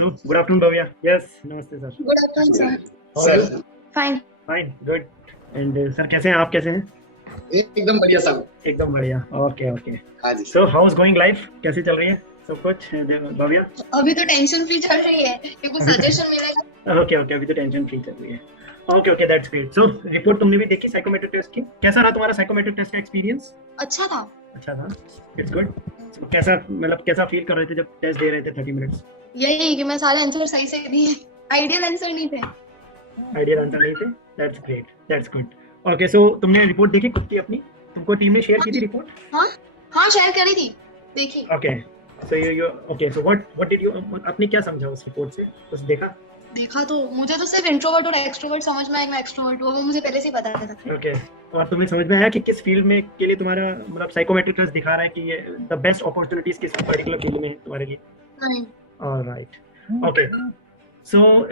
So, good afternoon, Bhavya. Yes, namaste, sir. Good afternoon, sir. How are you? Fine. Fine, good. And sir, कैसे हैं आप? कैसे हैं? एकदम बढ़िया साहब। एकदम बढ़िया. Okay, okay. हाँ जी। So, how's going life? कैसी चल रही है सब कुछ, भव्या? अभी तो टेंशन फ्री चल रही है, कुछ सजेशन मिलेगा? Okay, okay. अभी तो टेंशन फ्री चल रही है. Okay, okay, that's great. So, report तुमने भी देखी साइकोमेट्रिक टेस्ट की? कैसा रहा तुम्हारा साइकोमेट्रिक टेस्ट का एक्सपीरियंस? अच्छा था. अच्छा था. It's good. So, कैसा मतलब कैसा फील कर रहे थे जब टेस्ट दे रहे थे 30 मिनट्स? यही कि मैं सारे आंसर सही से दिए. आइडियल आंसर नहीं थे. आइडियल आंसर नहीं थे. That's great. That's good. Okay, so तुमने रिपोर्ट देखी खुद की अपनी? तुमको टीम ने शेयर की थी रिपोर्ट? हाँ शेयर करी थी. देखी. Okay. So you okay. So what did you अपने क्या समझा उस रिपोर्ट से? कुछ देखा तो मुझे तो सिर्फ इंट्रोवर्ट और एक्सट्रोवर्ट समझ में आया. मैं एक्सट्रोवर्ट हूँ, वो मुझे पहले से ही पता था. Okay. और तुम्हें समझ में आया कि किस फील्ड में के लिए तुम्हारा मतलब साइकोमेट्रिक टेस्ट दिखा रहा है कि ये द बेस्ट अपॉर्चुनिटीज किस पर्टिकुलर फील्ड में तुम्हारे लिए? नहीं. ऑलराइट. ओके. सो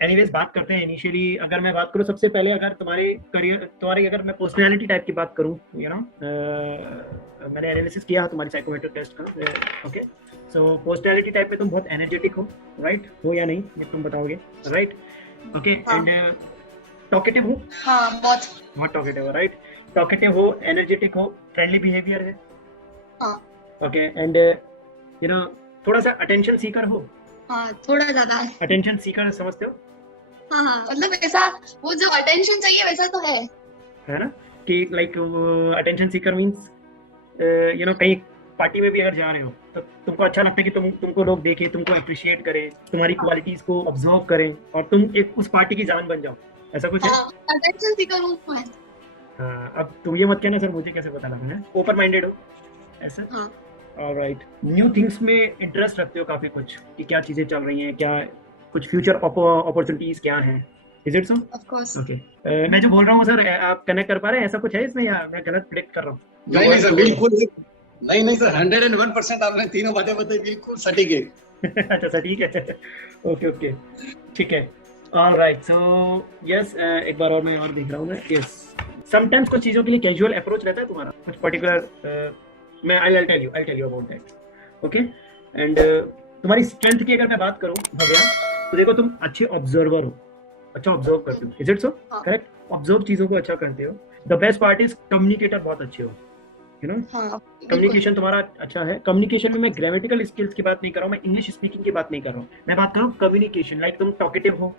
एनीवेज बात करते हैं. इनिशियली अगर मैं बात करूं सबसे पहले अगर तुम्हारी अगर मैं पर्सनालिटी टाइप की बात करूं, मैंने एनालिसिस किया तुम्हारी साइकोमेट्रिक टेस्ट का. ओके. सो पर्सनालिटी टाइप में तुम बहुत एनर्जेटिक हो, राइट? हो या नहीं ये तुम बताओगे, राइट? ओके. एंड टॉकेटिव हो? हाँ, बहुत टॉकेटिव हो, राइट? टॉकेटिव हो, एनर्जेटिक हो, फ्रेंडली बिहेवियर है. हाँ. ओके. एंड थोड़ा सा अटेंशन सीकर हो? हाँ, थोड़ा ज्यादा. अटेंशन सीकर समझते हो? हाँ, मतलब ऐसा वो जो अटेंशन चाहिए वैसा तो है ना? कि लाइक अटेंशन सीकर मींस कहीं पार्टी में भी अगर जा रहे हो तो तुमको अच्छा लगता है कि तुमको लोग देखें, तुमको अप्रिशिएट करें, तुम्हारी क्वालिटीज को ऑब्जर्व करें और तुम एक उस पार्टी की जान बन जाओ. ऐसा कुछ है? अटेंशन सीकर हूँ मैं. हाँ. अब तुम ये मत कहना सर मुझे कैसे पता लगा. ओपन माइंडेड हो ऐसा? हाँ. ऑलराइट. न्यू थिंग्स में इंटरेस्ट रखते हो काफी कुछ कि क्या चीजें चल रही हैं, क्या कुछ फ्यूचर अपॉर्चुनिटीज क्या हैं. Is it so? Of course. Okay. मैं जो बोल रहा हूँ सर आप कनेक्ट कर पा रहे हैं? ऐसा कुछ है इसमें या मैं गलत प्रेडिक्ट कर रहा हूँ? नहीं सर, बिल्कुल नहीं सर. 101% आपने तीनों बातें बताई, बिल्कुल सटीक है. अच्छा सटीक है. ओके. ठीक है. ऑलराइट. सो यस, एक बार और मैं और देख रहा हूँ मैं. यस, समटाइम्स कुछ चीजों के लिए कैजुअल अप्रोच रहता है तुम्हारा कुछ पर्टिकुलर. मैं I'll tell you about that. Okay. And तुम्हारी स्ट्रेंथ की अगर मैं बात करूं भव्या तो देखो तुम अच्छे ऑब्जर्वर हो, अच्छा ऑब्जर्व करते हो. Is it so? Correct. Observe चीजों को अच्छा करते हो. The best part is communicator बहुत अच्छे हो, कम्युनिकेशन तुम्हारा अच्छा है. कम्युनिकेशन में मैं ग्रामेटिकल स्किल्स की बात नहीं कर रहा हूँ, मैं इंग्लिश स्पीकिंग की बात नहीं कर रहा हूँ. मैं बात कर रहा हूँ कम्युनिकेशन. लाइक तुम टॉकेटिव हो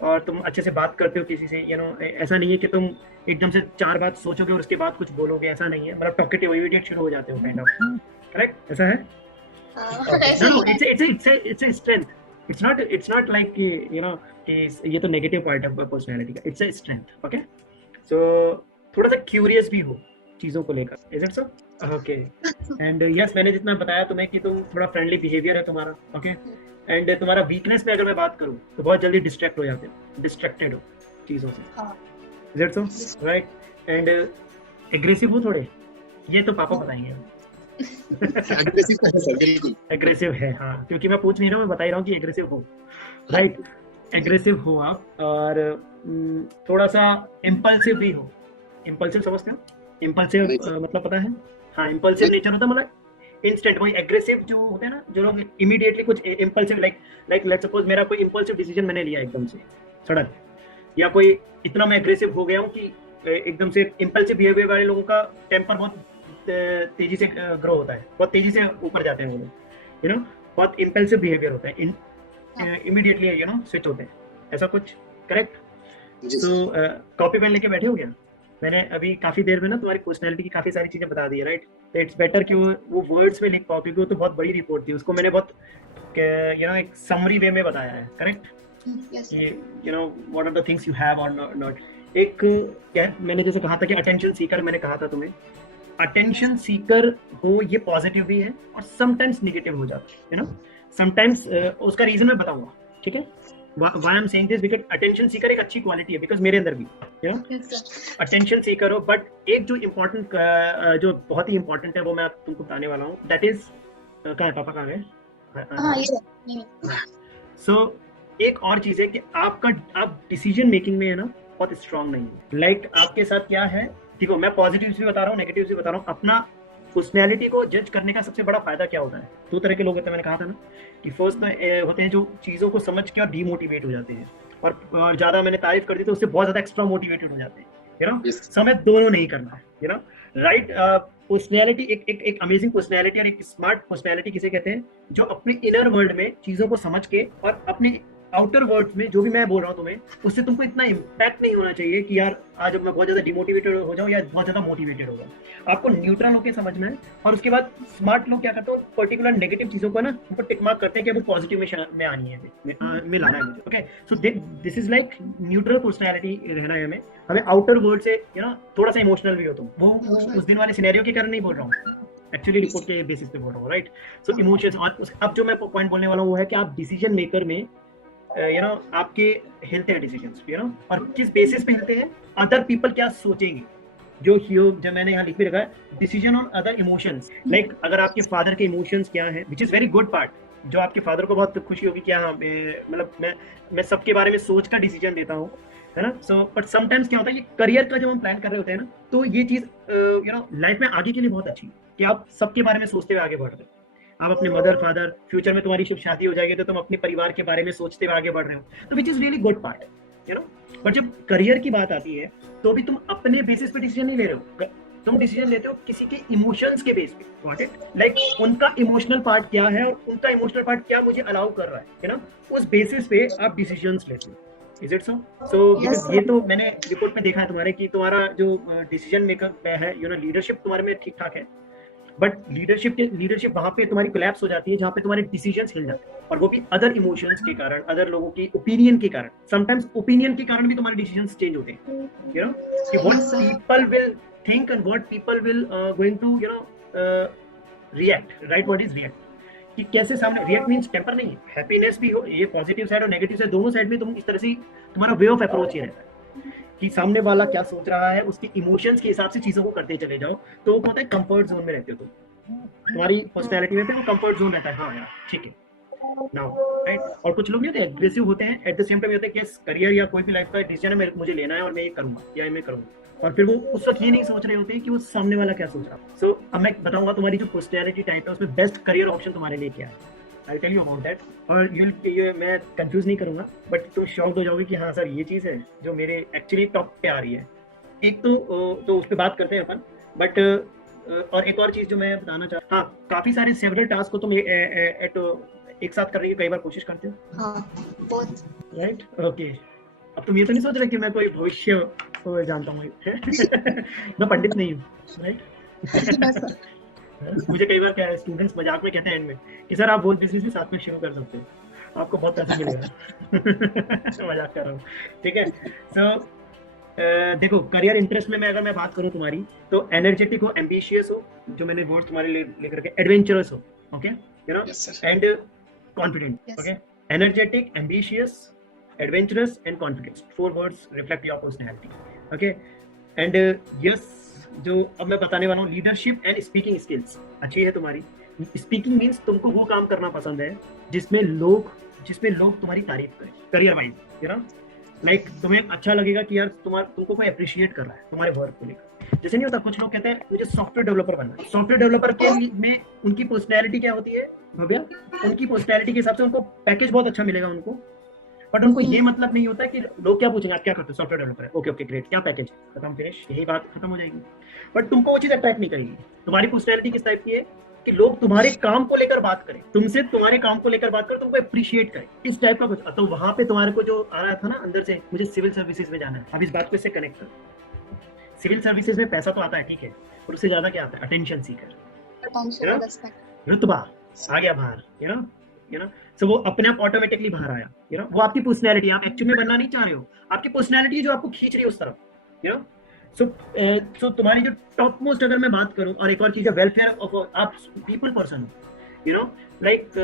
और तुम अच्छे से बात करते हो किसी से. ऐसा नहीं है कि तुम एकदम से 4 बात सोचोगे और उसके बाद कुछ बोलोगे. ऐसा नहीं है. मतलब टॉकेटिव इमीडिएट शुरू हो जाते हो काइंड ऑफ. करेक्ट? ऐसा है? It's a strength. It's not like कि ये तो नेगेटिव पार्ट है पर्सनालिटी का. It's a strength. ओके. सो थोड़ा सा क्यूरियस भी हो चीजों को लेकर. Is it so? Okay. And yes, मैंने जितना बताया तुम्हें कि तुम थोड़ा फ्रेंडली बिहेवियर है तुम्हारा. ओके. एंड तुम्हारा वीकनेस में अगर मैं बात करूं तो बहुत जल्दी डिस्ट्रैक्ट हो जाते हो, डिस्ट्रैक्टेड हो चीजों से. Is it so? Right. And aggressive हो थोड़े, ये तो पापा बताएंगे. एग्रेसिव है सर, बिल्कुल एग्रेसिव है. हाँ, क्योंकि मैं पूछ नहीं रहा हूँ, मैं बता ही रहा हूँ कि एग्रेसिव हो. राइट. एग्रेसिव हो आप. और थोड़ा सा इम्पल्सिव भी हो. इम्पल्सिव समझते हो? इम्पल्सिव मतलब पता है? हाँ, इम्पल्सिव नेचर होता है मतलब इंस्टेंट. वही एग्रेसिव जो होते हैं ना, जो लोग इमीडिएटली कुछ इम्पल्सिव लाइक लेट्स सपोज मेरा कोई इम्पल्सिव डिसीजन मैंने लिया एकदम से सडन, या कोई इतना मैं एग्रेसिव हो गया हूँ कि एकदम से. इम्पल्सिव बिहेवियर वाले लोगों का टेम्पर बहुत तेजी से ग्रो होता है, बहुत तेजी से ऊपर जाते हैं वो लोग. बहुत इम्पल्सिव बिहेवियर होता है, इमीडिएटली स्विच होते हैं. ऐसा कुछ? करेक्ट. तो कॉपी पेन लेके बैठे हो क्या? मैंने अभी काफी देर में ना तुम्हारी पर्सनैलिटी की काफी सारी चीजें बता दी है. राइट. तो इट्स बेटर कि वो वर्ड्स में लिख पाओ, क्योंकि वो तो बहुत बड़ी रिपोर्ट थी. उसको मैंने बहुत एक समरी वे में बताया है. Correct. What are the things you have और नॉट. एक क्या मैंने जैसे कहा था कि अटेंशन सीकर, मैंने कहा था तुम्हें अटेंशन सीकर हो ये पॉजिटिव भी है और समटाइम्स नेगेटिव हो जाता है. समटाइम्स उसका रीजन मैं बताऊंगा. ठीक है? Why I'm saying this because attention seeker एक अच्छी क्वालिटी है, because मेरे अंदर भी attention seeker हो. बट एक जो इम्पोर्टेंट जो बहुत ही इम्पोर्टेंट है वो मैं तुमको बताने वाला हूँ. दैट इज कहाँ है पापा, कहाँ गए? सो एक और चीज है कि आप डिसीजन मेकिंग में है ना बहुत स्ट्रांग नहीं है. लाइक आपके साथ क्या है, देखो मैं पॉजिटिव्स भी बता रहा हूँ, नेगेटिव्स भी बता रहा हूँ. अपना पर्सनैलिटी को जज करने का सबसे बड़ा फायदा क्या होता है? दो तरह के लोग होते हैं, मैंने कहा था ना कि फर्स्ट होते हैं जो चीज़ों को समझ के और डीमोटिवेट हो जाते हैं, और ज़्यादा मैंने तारीफ कर दी तो उससे बहुत ज़्यादा एक्स्ट्रा मोटिवेटेड हो जाते हैं, यू नो। Yes. सो हमें दोनों नहीं करना है, यू नो, राइट। पर्सनैलिटी, एक अमेजिंग पर्सनैलिटी और एक स्मार्ट पर्सनैलिटी किसे कहते हैं? जो अपने इनर वर्ल्ड में चीज़ों को समझ के और अपने आउटर वर्ड्स में जो भी मैं बोल रहा हूँ तुम्हें, उससे तुमको इतना इम्पैक्ट नहीं होना चाहिए कि यार आज मैं बहुत ज्यादा डिमोटिवेटेड हो जाऊँ या बहुत ज्यादा मोटिवेटेड हो जाऊँ। आपको न्यूट्रल होकर समझना है, और उसके बाद स्मार्ट लोग क्या करते हैं, पर्टिकुलर नेगेटिव चीजों को ना ऊपर टिक मार्क करते हैं कि वो पॉजिटिव में आनी है, में लाना है मुझे। Okay, so this is like neutral personality रहना है हमें। हमें आउटर वर्ल्ड से थोड़ा सा इमोशनल भी हो तुम, वो उस दिन वाले सिनेरियो के कारण नहीं बोल रहा हूँ, एक्चुअली रिपोर्ट के बेसिस पे बोल रहा हूँ, राइट। सो इमोशंस, और अब जो मैं पॉइंट बोलने वाला हूँ वो है कि आप डिसीजन मेकर में आपके हिलते हैं डिसीजंस, और किस बेसिस पे हिलते हैं? अदर पीपल क्या सोचेंगे, जो मैंने यहाँ लिख भी रखा है, decision on other emotions. Like अगर आपके फादर के इमोशंस क्या है, which is very good part, जो आपके फादर को बहुत खुशी होगी कि हाँ, मतलब मैं सबके बारे में सोच का डिसीजन देता हूँ, है ना। सो बट समटाइम्स क्या होता है कि करियर का जब हम प्लान कर रहे होते हैं ना, तो ये चीज लाइफ में आगे के लिए बहुत अच्छी है कि आप सबके बारे में सोचते हुए आगे बढ़ रहे हो। आप अपने मदर फादर, फ्यूचर में तुम्हारी शुभ शादी हो जाएगी तो तुम अपने परिवार के बारे में सोचते हुए आगे बढ़ रहे हो, तो which is really good part, but जब करियर की बात आती है तो भी तुम अपने बेसिस पे डिसीजन नहीं ले रहे हो, तुम डिसीजन लेते हो किसी के इमोशंस के बेस पे, गॉट इट? लाइक उनका इमोशनल पार्ट क्या है और उनका इमोशनल पार्ट क्या मुझे अलाउ कर रहा है, उस बेसिस पे आप डिसीजंस लेते हो। Is it so? सो ये तो मैंने रिपोर्ट में देखा है तुम्हारे कि तुम्हारा जो डिसीजन मेकर है, लीडरशिप तुम्हारे में ठीक ठाक है, बट लीडरशिप वहां पे तुम्हारी कोलैप्स हो जाती है जहां पे तुम्हारे डिसीजंस हिल जाते हैं, और वो भी अदर इमोशंस के कारण, अदर लोगों की ओपिनियन के कारण। समटाइम्स ओपिनियन के कारण भी तुम्हारे डिसीजंस चेंज होते हैं, कि what people will think and what people will going to react, right? What is react, कि कैसे सामने रिएक्ट मींस टेम्पर नहीं है, हैप्पीनेस भी हो, ये पॉजिटिव साइड और नेगेटिव साइड दोनों साइड में तुम इस तरह से तुम्हारा वे ऑफ अप्रोच ही रहता है कि सामने वाला क्या सोच रहा है उसके इमोशंस के हिसाब से चीजों को करते चले जाओ, तो वो होता है कंफर्ट जोन में रहते हो तुम, तुम्हारी पर्सनैलिटी में वो कंफर्ट जोन रहता है। हाँ यार ठीक है, नाउ राइट। और कुछ लोग नहीं होते, एग्रेसिव होते हैं, एट द सेम टाइम होते हैं कि करियर या कोई भी लाइफ का डिसीजन है मुझे लेना है और मैं ये करूंगा या मैं करूंगा, और फिर वो उस वक्त ये नहीं सोच रहे होते कि वो सामने वाला क्या सोच रहा है। सो अब मैं बताऊंगा तुम्हारी जो पर्सनैलिटी टाइप है उसमें बेस्ट करियर ऑप्शन तुम्हारे लिए क्या है, I tell you about that. और ये मैं कंफ्यूज नहीं करूंगा, बट तुम शॉक हो जाओगे कि हाँ सर ये चीज़ है जो मेरे एक्चुअली टॉप पे आ रही है। एक तो उस पर बात करते हैं अपन, बट और एक और चीज़ जो मैं बताना चाहता, हाँ, काफ़ी सारे सेवरल टास्क को तुम एक साथ करने की कई बार कोशिश करते हो, हाँ, बहुत, राइट? ओके, अब तुम ये तो नहीं सोच रहे कि मैं कोई भविष्य को जानता हूँ मैं पंडित नहीं हूँ, राइट? मुझे कई बार क्या स्टूडेंट्स मजाक में कहते हैं एंड में कि सर आप बोल बिजनेस भी साथ में शुरू कर सकते हो, आपको बहुत पैसा मिलेगा मजाक कर रहा हूँ, ठीक है। सो देखो, करियर इंटरेस्ट में अगर मैं बात करूँ तुम्हारी, तो एनर्जेटिक हो, एम्बिशियस हो, जो मैंने वर्ड तुम्हारे लिए लेकर के, एडवेंचरस हो, okay, and confident, okay. Energetic, ambitious, adventurous and confidence, 4 words reflect your personality, okay. And yes, जो अब मैं बताने वाला हूँ, लीडरशिप एंड स्पीकिंग स्किल्स अच्छी है तुम्हारी। स्पीकिंग मीन्स तुमको वो काम करना पसंद है जिसमें लोग तुम्हारी तारीफ करें, करियर वाइज, लाइक तुम्हें अच्छा लगेगा कि यार तुमको कोई अप्रिशिएट कर रहा है तुम्हारे वर्क को लेकर। जैसे नहीं होता, कुछ लोग कहते हैं मुझे सॉफ्टवेयर डेवलपर बनना है, सॉफ्टवेयर डेवलपर के में उनकी पर्सनैलिटी क्या होती है भव्या, उनकी पर्सनैलिटी के हिसाब से उनको पैकेज बहुत अच्छा मिलेगा उनको, बट उनको ये मतलब नहीं होता कि लोग क्या पूछेंगे, आप क्या करते हो, सॉफ्टवेयर डेवलपर है, ओके ग्रेट, क्या पैकेज, खत्म, फिनिश, यही बात खत्म हो जाएगी। बट तुमको वो चीज अट्रैक्ट नहीं करेगी। तुम्हारी पर्सनैलिटी किस टाइप की है कि लोग तुम्हारे काम को लेकर बात करें, तुमसे तुम्हारे काम को लेकर बात करें, तुमको अप्रिशिएट करें, इस टाइप का कुछ। तो वहां पे तुम्हारे को जो आ रहा था ना अंदर से, मुझे सिविल सर्विसेज में जाना है, अब इस बात को इससे कनेक्ट कर। सिविल सर्विसेज में पैसा तो आता है, ठीक है, और उससे ज्यादा क्या आता है, अटेंशन सीकर, रुतबा आ गया बाहर, सो वो अपने आप ऑटोमेटिकली बाहर आया, वो आपकी पर्सनैलिटी, आप एक्चुअली में बनना नहीं चाह रहे हो, आपकी पर्सनैलिटी जो आपको खींच रही है उस तरफ, सो तुम्हारी जो टॉप मोस्ट अगर मैं बात करूं, और एक और चीज है वेलफेयर ऑफ, आप पीपल पर्सन हो, लाइक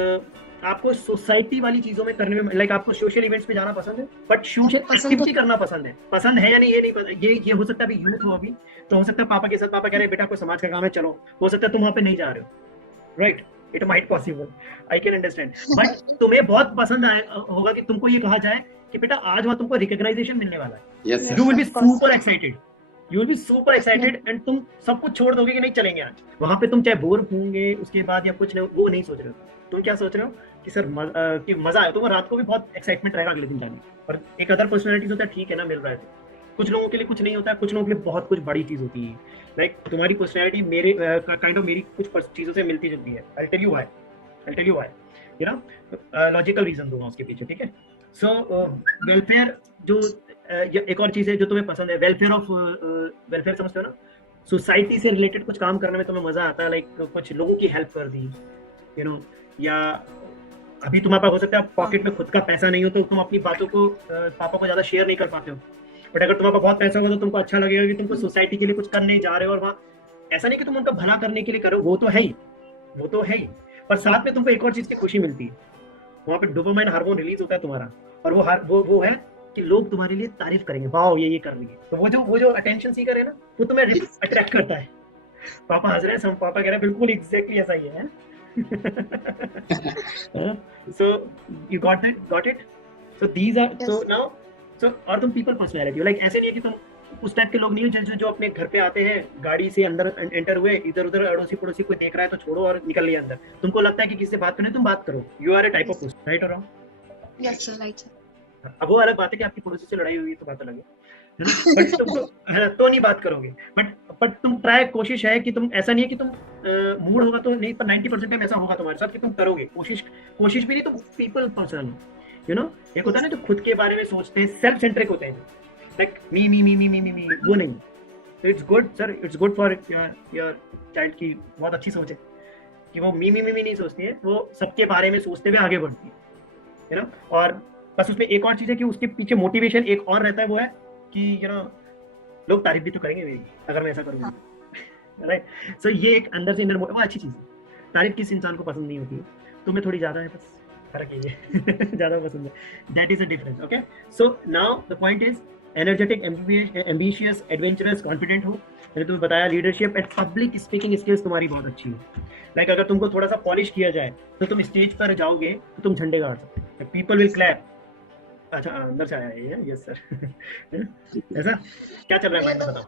आपको सोसाइटी वाली चीजों में करने में, लाइक आपको सोशल इवेंट्स पे जाना पसंद है, बट सोशल एक्टिविटी करना पसंद है या नहीं ये नहीं पता, ये हो सकता है अभी यूथ हो, अभी तो हो सकता है पापा के साथ, पापा कह रहे हैं बेटा कोई समाज का काम है चलो, हो सकता है तुम वहां पे नहीं जा रहे हो, right? It might possible, I can understand, but तुम्हें बहुत पसंद होगा कि तुमको ये कहा जाए कि बेटा आज वहां तुमको रिकॉग्नाइजेशन मिलने वाला है, you will be super excited, you will be super excited and तुम सब कुछ छोड़ दोगे कि नहीं चलेंगे आज वहां पे। तुम चाहे बोर होंगे उसके बाद या कुछ नहीं, वो नहीं सोच रहे हो। तुम क्या सोच रहे हो कि सर कि मजा आया। तो रात को भी बहुत एक्साइटमेंट रहेगा अगले दिन जाने। और एक अदर पर्सनैलिटीज होता है, ठीक है ना, मिल रहा है तो। कुछ लोगों के लिए कुछ नहीं होता है, कुछ लोगों के लिए बहुत कुछ बड़ी चीज होती है। लाइक तुम्हारी पर्सनैलिटी मेरे काइंड ऑफ मेरी कुछ चीजों से मिलती जुलती है। I tell you why, you know, logical reason दूंगा उसके पीछे, ठीक है। सो वेलफेयर जो एक और चीज है जो तुम्हें पसंद है, वेलफेयर समझते हो ना, सोसाइटी से रिलेटेड कुछ काम करने में तुम्हें मजा आता है। लाइक कुछ लोगों की हेल्प कर दी, यू नो, या अभी तुम्हारे पास हो सकता है पॉकेट में खुद का पैसा नहीं हो तो तुम अपनी बातों को पापा को ज्यादा शेयर नहीं कर पाते हो। बट अगर तुम्हारे पास बहुत पैसा होगा तो तुमको अच्छा लगेगा कि तुमको सोसाइटी के लिए कुछ करने जा रहे हो। और वहाँ ऐसा नहीं कि तुम उनका भला करने के लिए करो, वो तो है ही, पर साथ में तुमको एक और चीज की खुशी मिलती है। वहाँ पे डोपामाइन हार्मोन रिलीज होता है तुम्हारा, और वो है कि लोग तुम्हारे लिए तारीफ करेंगे, वाओ ये कर रही है। तो वो जो अटेंशन सीकर है ना, वो तुम्हें अट्रैक्ट करता है। पापा हंस रहे हैं, पापा कह रहे हैं बिल्कुल एग्जैक्टली ऐसा ही है। So you got it. So these are Yes. so now और तुम people personality हो। लाइक ऐसे नहीं है कि तुम उस टाइप के लोग नहीं हो जो अपने घर पे आते हैं, गाड़ी से अंदर एंटर हुए, इधर उधर अड़ोसी पड़ोसी कोई देख रहा है तो छोड़ो और निकल लिया अंदर। तुमको लगता है कि किसी से बात करनी है, तुम बात करो। You are a type of person, right और wrong? Yes, sir, right, sir. अब वो अलग बात है कि आपकी पड़ोसी से लड़ाई हुई है तो बात अलग है, बट तुमको तो नहीं बात करोगे। बट तुम ट्राई, कोशिश है कि तुम, ऐसा नहीं है कि तुम मूड होगा तो नहीं, पर 90% टाइम ऐसा होगा तुम्हारे साथ कि तुम करोगे। कोशिश भी नहीं, तुम पीपल पर्सन, यू नो। एक होता है ना जो खुद के बारे में सोचते हैं, सेल्फ सेंट्रिक होते हैं, लाइक मी, वो नहीं। तो it's good sir, it's good for your child की बहुत अच्छी सोच है कि वो मी नहीं सोचती है, वो सबके बारे में सोचते हुए आगे बढ़ती है, यू नो। और बस उसमें एक और चीज है कि उसके पीछे मोटिवेशन एक और रहता है, वो है कि यू नो लोग तारीफ भी तो करेंगे मेरी अगर मैं ऐसा करूँगा, राइट। सो ये एक अंदर से वो अच्छी चीज है। तारीफ किस इंसान को पसंद नहीं होती है, तुम्हें थोड़ी ज्यादा है, बस फर्क यही है। ज्यादा पसंद है, that is a difference. Okay, so now the point is energetic, ambitious, adventurous, confident हो। मैंने तुम्हें बताया leadership and public speaking skills तुम्हारी बहुत अच्छी है। लाइक अगर तुमको थोड़ा सा पॉलिश किया जाए तो तुम स्टेज पर जाओगे तो तुम झंडे गाड़ सकते हो, पीपल विल क्लैप। अच्छा अंदर से आया है, यस सर। ऐसा क्या चल रहा है माइंड में, बताओ।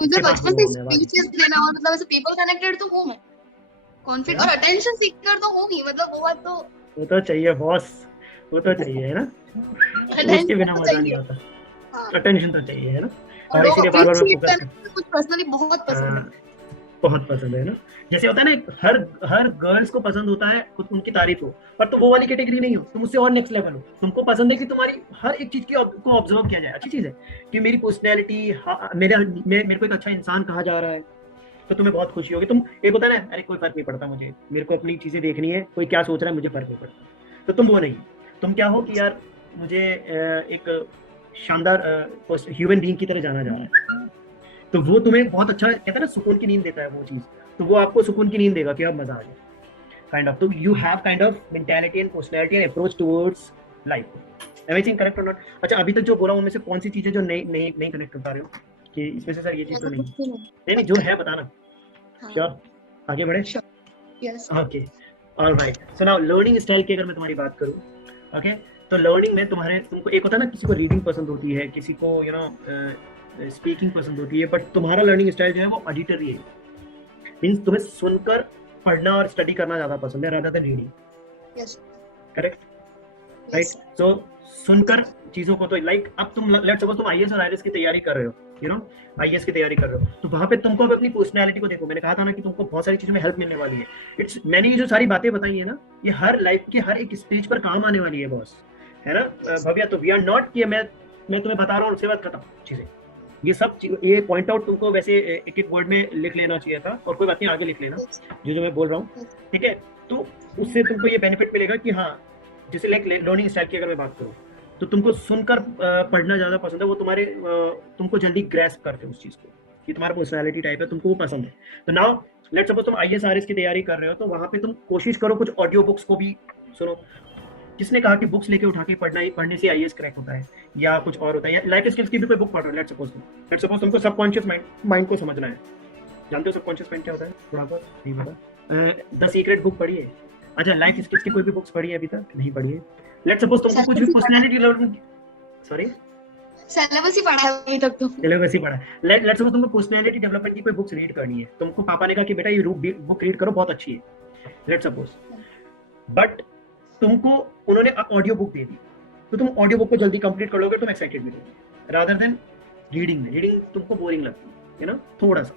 मुझे बचपन से स्पीचेस देना और मतलब ऐसे पीपल कनेक्टेड तो हूँ मैं, कॉन्फिडेंट और अटेंशन सीकर तो हूँ ही, मतलब वो बात तो वो तो चाहिए बॉस, वो तो चाहिए है ना, उसके बिना मजा नहीं आता। अटेंशन तो चाहिए है ना, और इसीलिए बार बार फोकस करना कुछ पर्सनली बहुत पसंद है, बहुत पसंद है ना। जैसे होता है ना, हर गर्ल्स को पसंद होता है खुद उनकी तारीफ हो, पर तुम वो वाली कैटेगरी नहीं हो, तुम उससे और नेक्स्ट लेवल हो। तुमको पसंद है कि तुम्हारी हर एक चीज को ऑब्जर्व किया जाए। अच्छी चीज है कि मेरी पर्सनैलिटी, मेरे को एक अच्छा इंसान कहा जा रहा है, तो तुम्हें बहुत खुशी होगी। तुम, एक होता है ना, अरे कोई फर्क नहीं पड़ता मुझे, मेरे को अपनी चीजें देखनी है, कोई क्या सोच रहा है मुझे फर्क नहीं पड़ता। तो तुम वो नहीं, तुम क्या हो कि यार मुझे एक शानदार ह्यूमन बीइंग की तरह जाना जा रहा है, तो वो तुम्हें बहुत अच्छा, कहता है ना, सुकून की नींद देता है वो चीज। तो वो आपको सुकून की नींद देगा कि अब मजा आ जाए, काइंड ऑफ। तो you have kind of mentality and personality and approach towards life. Everything correct और नॉट? अच्छा अभी तक जो बोला उनमें से कौन सी चीजें जो नहीं कनेक्ट कर पा रहे हो कि इसमें से सर ये चीज तो नहीं, जो है बताना। श्योर, आगे बढ़े। Yes, okay, alright. So now learning style की अगर मैं तुम्हारी बात करूं, ओके, तो लर्निंग में तुमको एक होता है ना, किसी को रीडिंग पसंद होती है, किसी को यू नो स्पीकिंग पसंद होती है, बट तुम्हारा लर्निंग स्टाइल जो है वो ऑडिटरी है। मींस तुम्हें सुनकर पढ़ना और स्टडी करना ज्यादा पसंद है rather than reading, yes, correct, right. So सुनकर चीजों को, तो लाइक अब तुम लेट्स सपोज तुम आईएएस और आईआरएस की तैयारी कर रहे हो, यू नो, आईएएस की तैयारी कर रहे हो, तो वहां पे तुमको अब अपनी पर्सनैलिटी को देखो। मैंने कहा था ना कि तुमको बहुत सारी चीजों में हेल्प मिलने वाली है। मैंने ये जो सारी बातें बताई है ना, ये हर लाइफ की हर एक स्टेज पर काम आने वाली है बॉस, है ना भव्या। तो वी आर नॉट कि मैं तुम्हें बता रहा हूँ उसके बाद खत्म चीजें। ये सब ये पॉइंट आउट तुमको वैसे एक एक वर्ड में लिख लेना चाहिए था, और कोई बात नहीं, आगे लिख लेना जो मैं बोल रहा हूँ, ठीक है। तो उससे तुमको ये बेनिफिट मिलेगा कि हाँ, जैसे लाइक लर्निंग स्टाइल की अगर मैं बात करूँ, तो तुमको सुनकर पढ़ना ज्यादा पसंद है, वो तुमको जल्दी ग्रैस्प करते हो उस चीज को, ये तुम्हारा पर्सनैलिटी टाइप है, तुमको वो पसंद है। तो नाउ लेट्स सपोज तुम आईएएस आरएस की तैयारी कर रहे हो, तो वहां पे तुम कोशिश करो कुछ ऑडियो बुक्स को भी सुनो। किसने कहा कि बुक्स लेके उठा के पढ़ने से आईएएस क्रैक होता है या कुछ और होता है, या लाइफ स्किल्स की भी कोई बुक पढ़ रहे हो, लेट्स सपोज तुमको सबकॉन्शियस माइंड को समझना है। जानते हो सबकॉन्शियस माइंड क्या होता है? थोड़ा बहुत नहीं पता। द सीक्रेट बुक पढ़ी है? अच्छा, लाइफ स्किल्स की कोई भी बुक्स पढ़ी है अभी तक? नहीं पढ़ी है। लेट्स सपोज तुमको कुछ भी पर्सनैलिटी डेवलपमेंट, सॉरी सिलेबस ही पढ़ा है अभी तक तो। सिलेबस ही पढ़ा है। लेट्स सपोज तुमको पर्सनालिटी डेवलपमेंट की कोई बुक्स रीड करनी है, तुमको पापा ने कहा कि बेटा ये बुक रीड करो, बहुत अच्छी है, लेट्स सपोज, बट तुमको उन्होंने ऑडियो बुक दे दी, तो तुम ऑडियो बुक को जल्दी कंप्लीट कर लोगे, तुम एक्साइटेड मिलोगे रादर देन रीडिंग तुमको बोरिंग लगती है ना थोड़ा सा।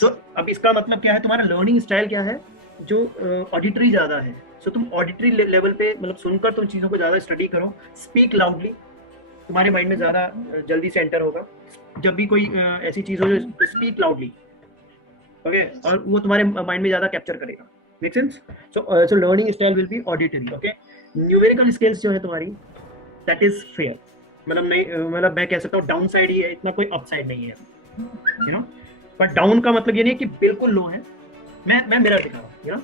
सो अब इसका मतलब क्या है, तुम्हारा लर्निंग स्टाइल क्या है, जो ऑडिटरी ज्यादा है। सो तुम ऑडिटरी लेवल पे मतलब सुनकर तुम चीजों को ज्यादा स्टडी करो, स्पीक लाउडली, तुम्हारे माइंड में ज्यादा जल्दी से एंटर होगा। जब भी कोई ऐसी चीज हो, स्पीक लाउडली, ओके, और वो तुम्हारे माइंड में ज्यादा कैप्चर करेगा। Make sense? So learning style will be auditory, okay. Numerical skills जो है तुम्हारी, दैट इज फेयर, मतलब नहीं, मतलब मैं कह सकता हूँ डाउन साइड ही है, इतना कोई अप साइड नहीं है, यू नो। बट डाउन का मतलब ये नहीं कि बिल्कुल लो है। मैं मिरर दिखा रहा हूँ, यू नो,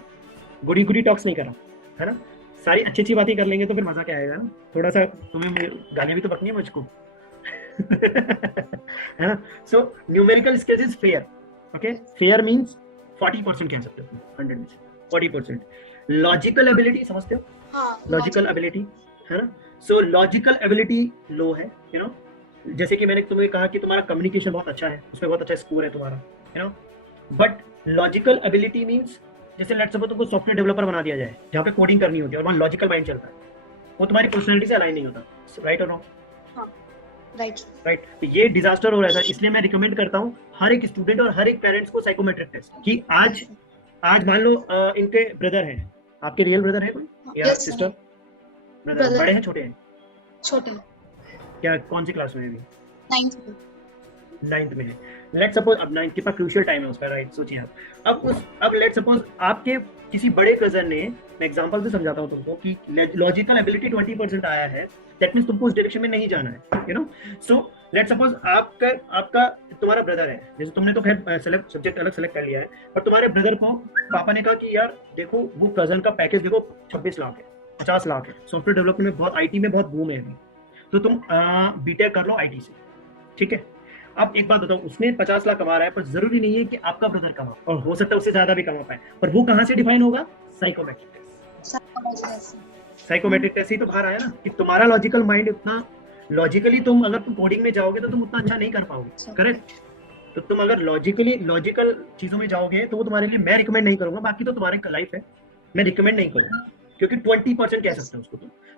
गुडी टॉक्स नहीं कर रहा, है ना। सारी अच्छी अच्छी बातें कर लेंगे तो फिर मजा क्या आएगा ना, थोड़ा सा तुम्हें गालियां भी तो बकनी है मुझको। है ना। So numerical skills is fair, okay. Fair means 40% कह सकते हो, 100 में से 40%। लॉजिकल एबिलिटी समझते हो? हाँ, लॉजिकल एबिलिटी, है ना। सो लॉजिकल एबिलिटी लो है, यू नो। जैसे कि मैंने तुम्हें कहा कि तुम्हारा कम्युनिकेशन बहुत अच्छा है, उसमें बहुत अच्छा स्कोर है तुम्हारा, you know. But logical ability means, जैसे लेट्स सपोज तुमको सॉफ्टवेयर डेवलपर बना दिया जाए जहाँ पे कोडिंग करनी होती है और वहाँ लॉजिकल माइंड चलता है, वो तुम्हारी पर्सनैलिटी से अलाइन नहीं होता, राइट और रॉन्ग? राइट। तो ये डिजास्टर हो रहा था, इसलिए मैं रिकमेंड करता हूँ हर एक स्टूडेंट और हर एक पेरेंट्स को साइकोमेट्रिक टेस्ट, कि आज मान लो इनके ब्रदर है, आपके रियल ब्रदर है कोई या सिस्टर? ब्रदर बड़े हैं छोटे हैं? छोटे। क्या कौन सी क्लास में है अभी? 9th में है। लेट्स सपोज अब 9th कितना क्रूशियल टाइम है उसका, राइट। सोचिए आप अब लेट्स सपोज आपके किसी बड़े कजन ने, मैं एग्जांपल से समझाता हूँ तुमको, कि लॉजिकल एबिलिटी 20% आया है, दैट मींस तुमको उस डायरेक्शन में नहीं जाना है, you know. So let's suppose आपका तुम्हारा ब्रदर है, जैसे तुमने तो खैर सब्जेक्ट अलग सेलेक्ट कर लिया है, पर तुम्हारे ब्रदर को पापा ने कहा कि यार देखो वो कजन का पैकेज देखो 26 लाख है, 50 लाख है, सॉफ्टवेयर डेवलपमेंट में बहुत, आईटी में बहुत बूम है अभी, तो तुम बीटेक कर लो आईटी से, ठीक है। अब एक बात बताओ, उसने 50 लाख कमा रहा है, पर जरूरी नहीं है कि आपका ब्रदर कमा, और हो सकता है उससे ज्यादा भी कमा पाए, पर वो कहाँ से डिफाइन होगा? Psychometric test. साइकोमेट्रिक टेस्ट ही तो बाहर आया ना, कि तुम्हारा लॉजिकल माइंड इतना, लॉजिकली तुम अगर तुम कोडिंग में जाओगे तो तुम उतना अच्छा नहीं कर पाओगे, करेक्ट। तो तुम अगर लॉजिकल चीजों में जाओगे तो वो तुम्हारे लिए मैं रिकमेंड नहीं करूंगा, बाकी तो तुम्हारे लाइफ है, मैं रिकमेंड नहीं करूंगा, क्योंकि 20% कह सकते हो उसको,